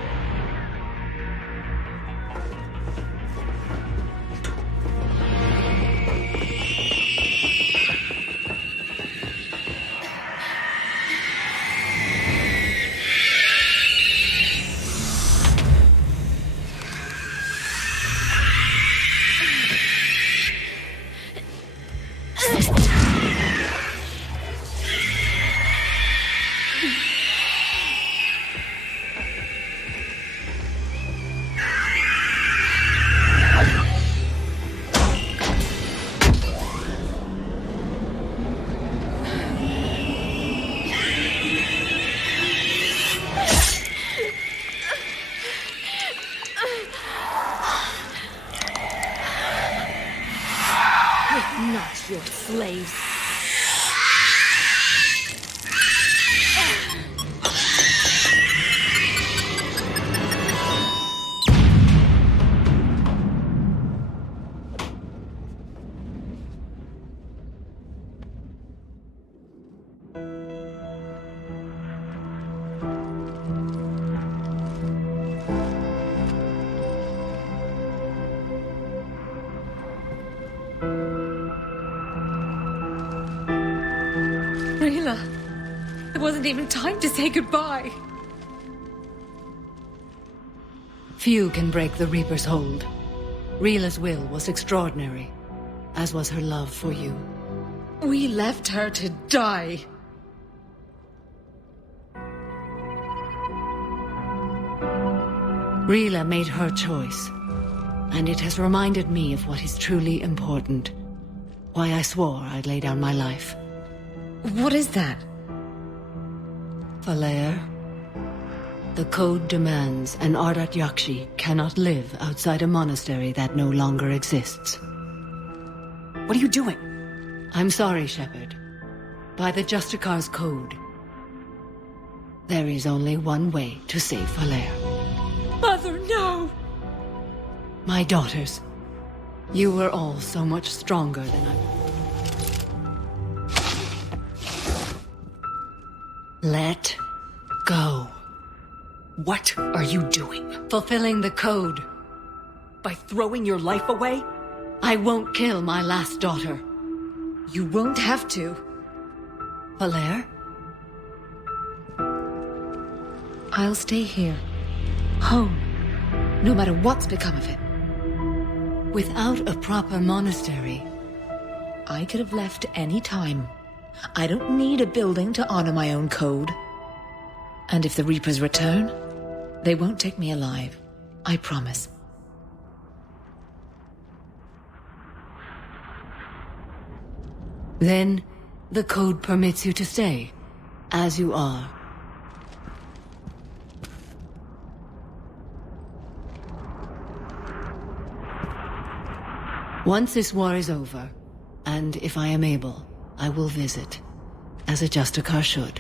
Not your slaves. Rila, there wasn't even time to say goodbye. Few can break the Reaper's hold. Rila's will was extraordinary, as was her love for you. We left her to die. Rila made her choice, and it has reminded me of what is truly important. Why I swore I'd lay down my life. What is that? Valere. The code demands an Ardat Yakshi cannot live outside a monastery that no longer exists. What are you doing? I'm sorry, Shepard. By the Justicar's code, there is only one way to save Valere. Mother, no! My daughters, you were all so much stronger than I... Let go. What are you doing? Fulfilling the code. By throwing your life away? I won't kill my last daughter. You won't have to. Valere? I'll stay here. Home. No matter what's become of it. Without a proper monastery... I could have left any time. I don't need a building to honor my own code. And if the Reapers return, they won't take me alive. I promise. Then, the code permits you to stay, as you are. Once this war is over, and if I am able, I will visit, as a Justicar should.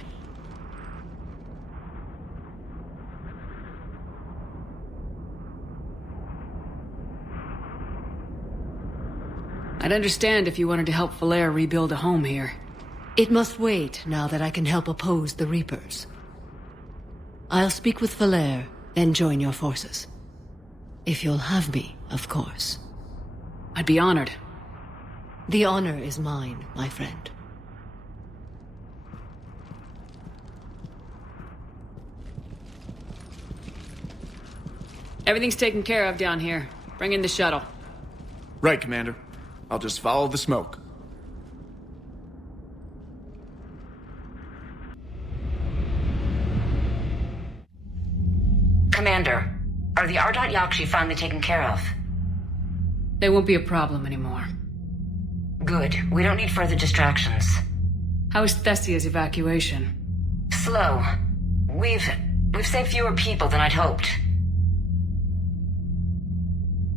I'd understand if you wanted to help Valere rebuild a home here. It must wait now that I can help oppose the Reapers. I'll speak with Valere, then join your forces. If you'll have me, of course. I'd be honored. The honor is mine, my friend. Everything's taken care of down here. Bring in the shuttle. Right, Commander. I'll just follow the smoke. Commander, are the Ardat Yakshi finally taken care of? They won't be a problem anymore. Good. We don't need further distractions. How is Thessia's evacuation? Slow. We've saved fewer people than I'd hoped.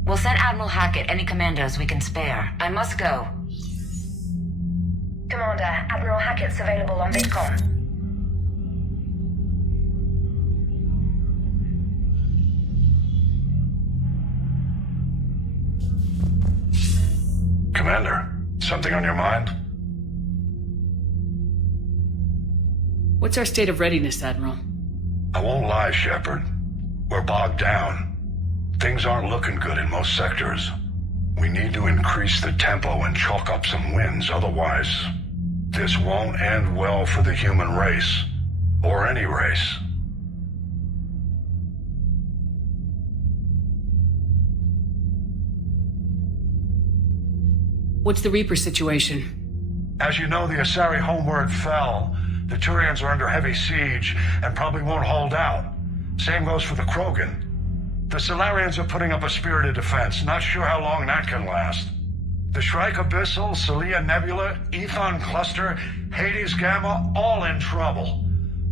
We'll send Admiral Hackett any commandos we can spare. I must go. Commander, Admiral Hackett's available on VidCon. Commander, something on your mind? What's our state of readiness, Admiral? I won't lie, Shepard. We're bogged down. Things aren't looking good in most sectors. We need to increase the tempo and chalk up some wins, otherwise, this won't end well for the human race. Or any race. What's the Reaper situation? As you know, the Asari homeworld fell. The Turians are under heavy siege and probably won't hold out. Same goes for the Krogan. The Solarians are putting up a spirited defense. Not sure how long that can last. The Shrike Abyssal, Celia Nebula, Ethon Cluster, Hades Gamma, all in trouble.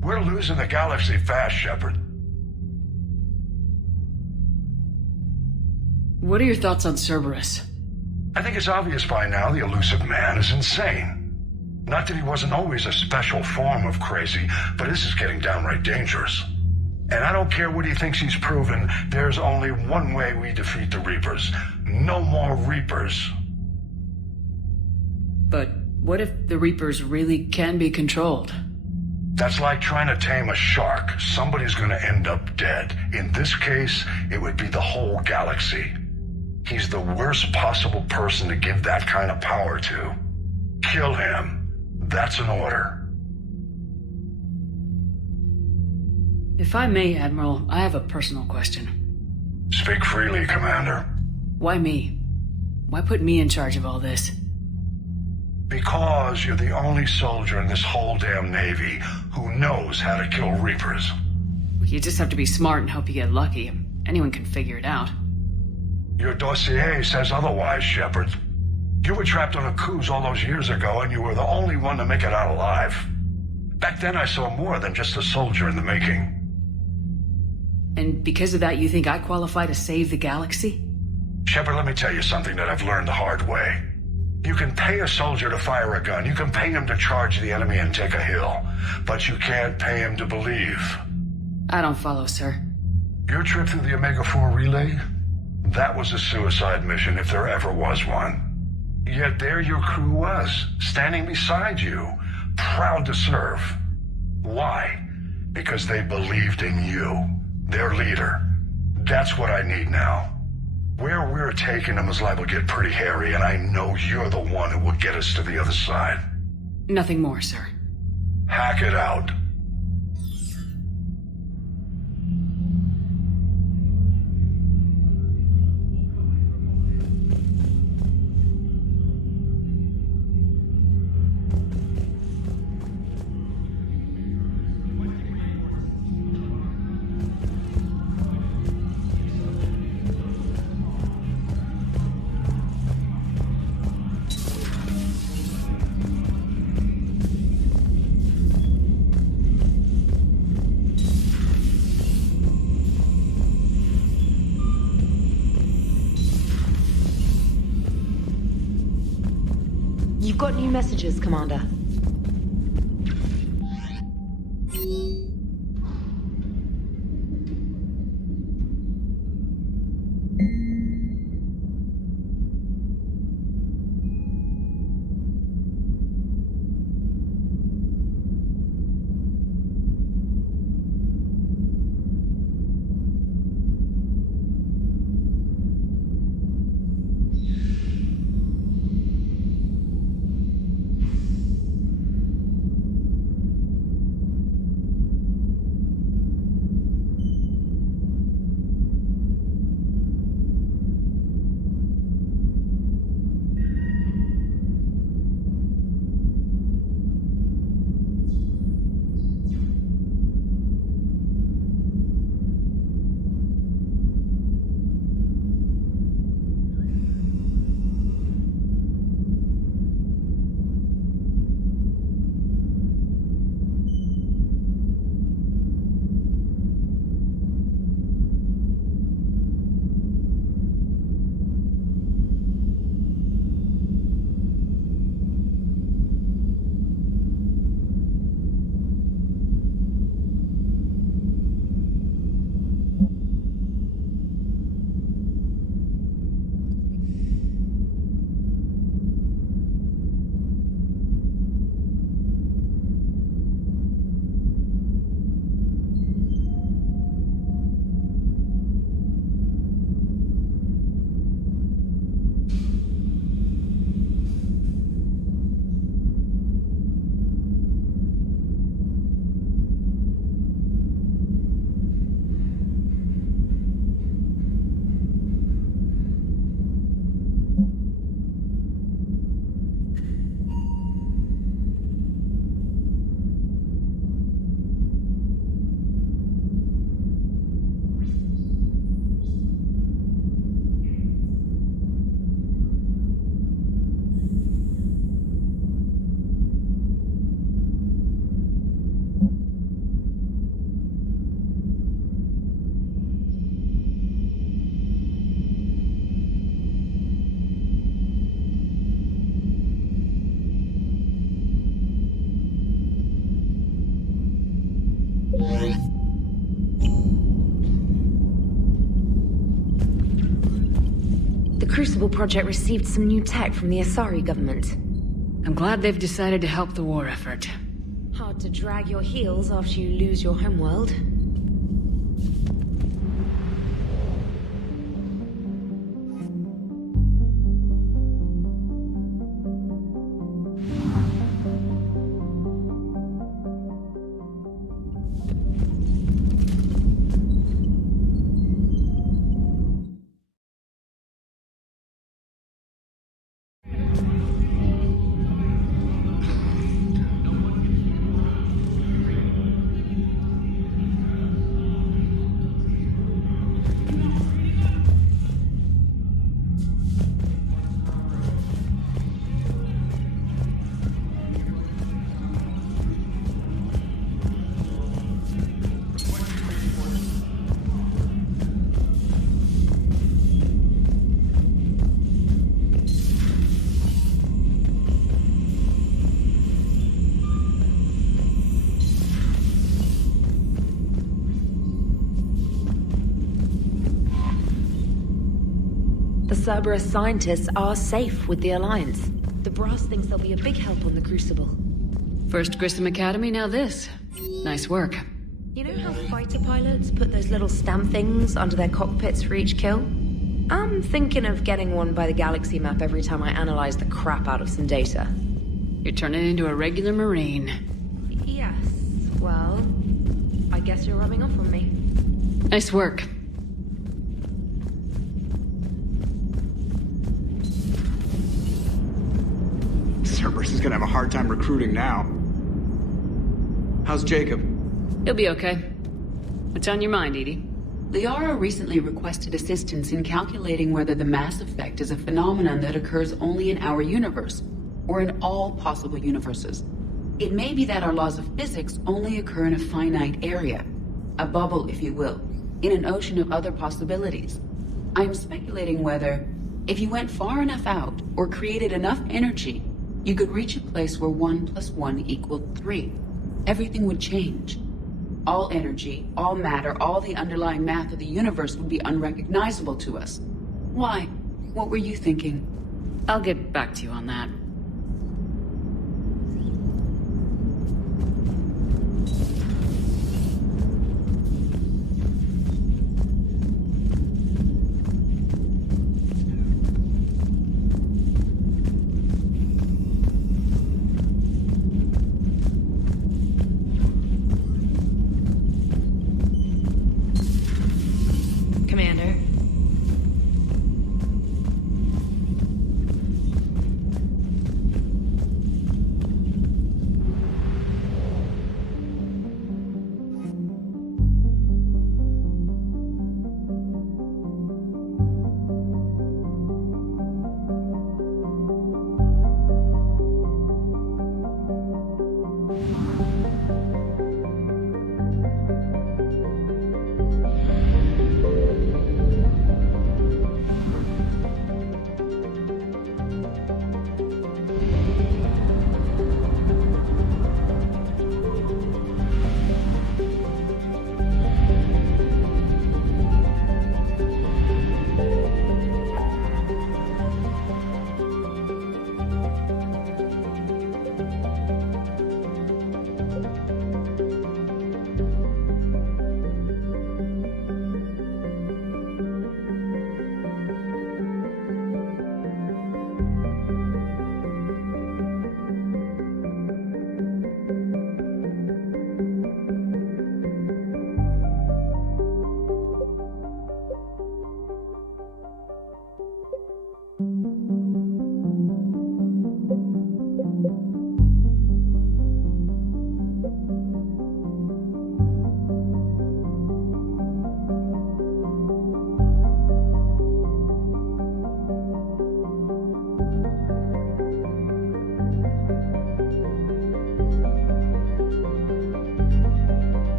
We're losing the galaxy fast, Shepard. What are your thoughts on Cerberus? I think it's obvious by now the elusive man is insane. Not that he wasn't always a special form of crazy, but this is getting downright dangerous. And I don't care what he thinks he's proven, there's only one way we defeat the Reapers. No more Reapers. But what if the Reapers really can be controlled? That's like trying to tame a shark. Somebody's gonna end up dead. In this case, it would be the whole galaxy. He's the worst possible person to give that kind of power to. Kill him. That's an order. If I may, Admiral, I have a personal question. Speak freely, Commander. Why me? Why put me in charge of all this? Because you're the only soldier in this whole damn Navy who knows how to kill Reapers. You just have to be smart and hope you get lucky. Anyone can figure it out. Your dossier says otherwise, Shepard. You were trapped on a cruise all those years ago, and you were the only one to make it out alive. Back then I saw more than just a soldier in the making. And because of that, you think I qualify to save the galaxy? Shepard, let me tell you something that I've learned the hard way. You can pay a soldier to fire a gun, you can pay him to charge the enemy and take a hill, but you can't pay him to believe. I don't follow, sir. Your trip through the Omega-4 relay? That was a suicide mission if there ever was one. Yet there your crew was, standing beside you, proud to serve. Why? Because they believed in you, their leader. That's what I need now. Where we're taking them is liable to get pretty hairy, and I know you're the one who will get us to the other side. Nothing more, sir. Hack it out. You've got new messages, Commander. Crucible project received some new tech from the Asari government. I'm glad they've decided to help the war effort. Hard to drag your heels after you lose your homeworld. The Cerberus scientists are safe with the Alliance. The Brass thinks they'll be a big help on the Crucible. First Grissom Academy, now this. Nice work. You know how fighter pilots put those little stamp things under their cockpits for each kill? I'm thinking of getting one by the galaxy map every time I analyze the crap out of some data. You're turning into a regular Marine. Yes, well, I guess you're rubbing off on me. Nice work. Cerberus is gonna have a hard time recruiting now. How's Jacob? He'll be okay. What's on your mind, Edie? Liara recently requested assistance in calculating whether the mass effect is a phenomenon that occurs only in our universe, or in all possible universes. It may be that our laws of physics only occur in a finite area, a bubble, if you will, in an ocean of other possibilities. I'm speculating whether, if you went far enough out, or created enough energy, you could reach a place where 1 + 1 = 3. Everything would change. All energy, all matter, all the underlying math of the universe would be unrecognizable to us. Why? What were you thinking? I'll get back to you on that.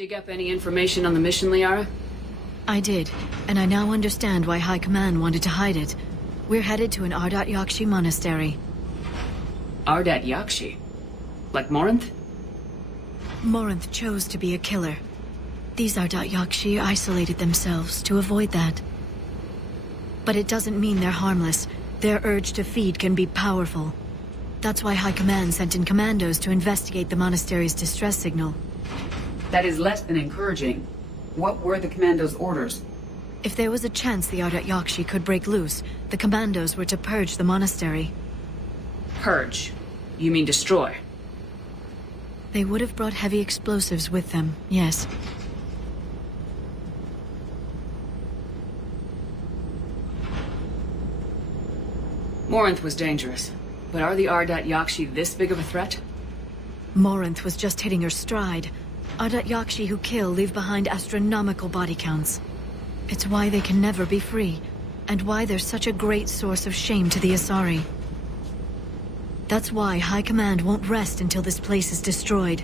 Dig up any information on the mission, Liara? I did, and I now understand why High Command wanted to hide it. We're headed to an Ardat Yakshi monastery. Ardat Yakshi? Like Morinth? Morinth chose to be a killer. These Ardat Yakshi isolated themselves to avoid that. But it doesn't mean they're harmless. Their urge to feed can be powerful. That's why High Command sent in commandos to investigate the monastery's distress signal. That is less than encouraging. What were the commandos' orders? If there was a chance the Ardat Yakshi could break loose, the commandos were to purge the monastery. Purge? You mean destroy? They would have brought heavy explosives with them, yes. Morinth was dangerous, but are the Ardat Yakshi this big of a threat? Morinth was just hitting her stride. Ardat Yakshi who kill leave behind astronomical body counts. It's why they can never be free, and why they're such a great source of shame to the Asari. That's why High Command won't rest until this place is destroyed.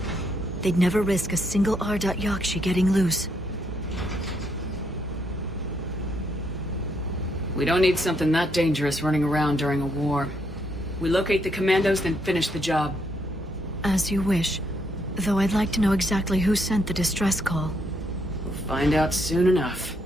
They'd never risk a single Ardat Yakshi getting loose. We don't need something that dangerous running around during a war. We locate the commandos, then finish the job. As you wish. Though I'd like to know exactly who sent the distress call. We'll find out soon enough.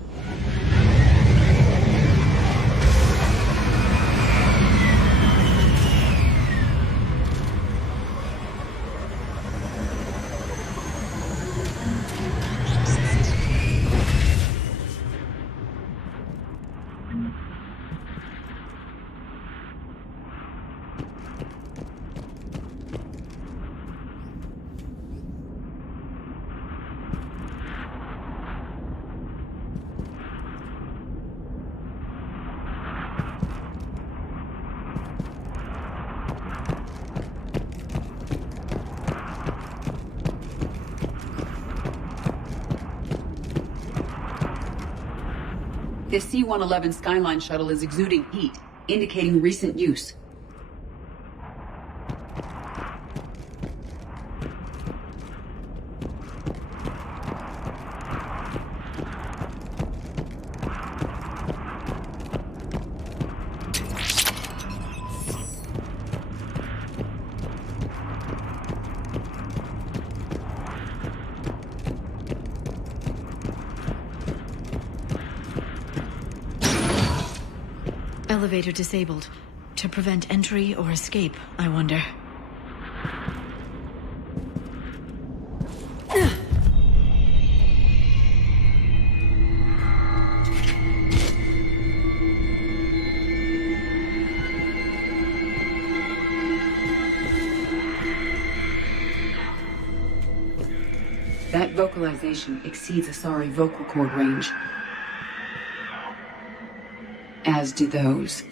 The C-111 Skyline shuttle is exuding heat, indicating recent use. Elevator disabled. To prevent entry or escape, I wonder. That vocalization exceeds Asari vocal cord range. As do those.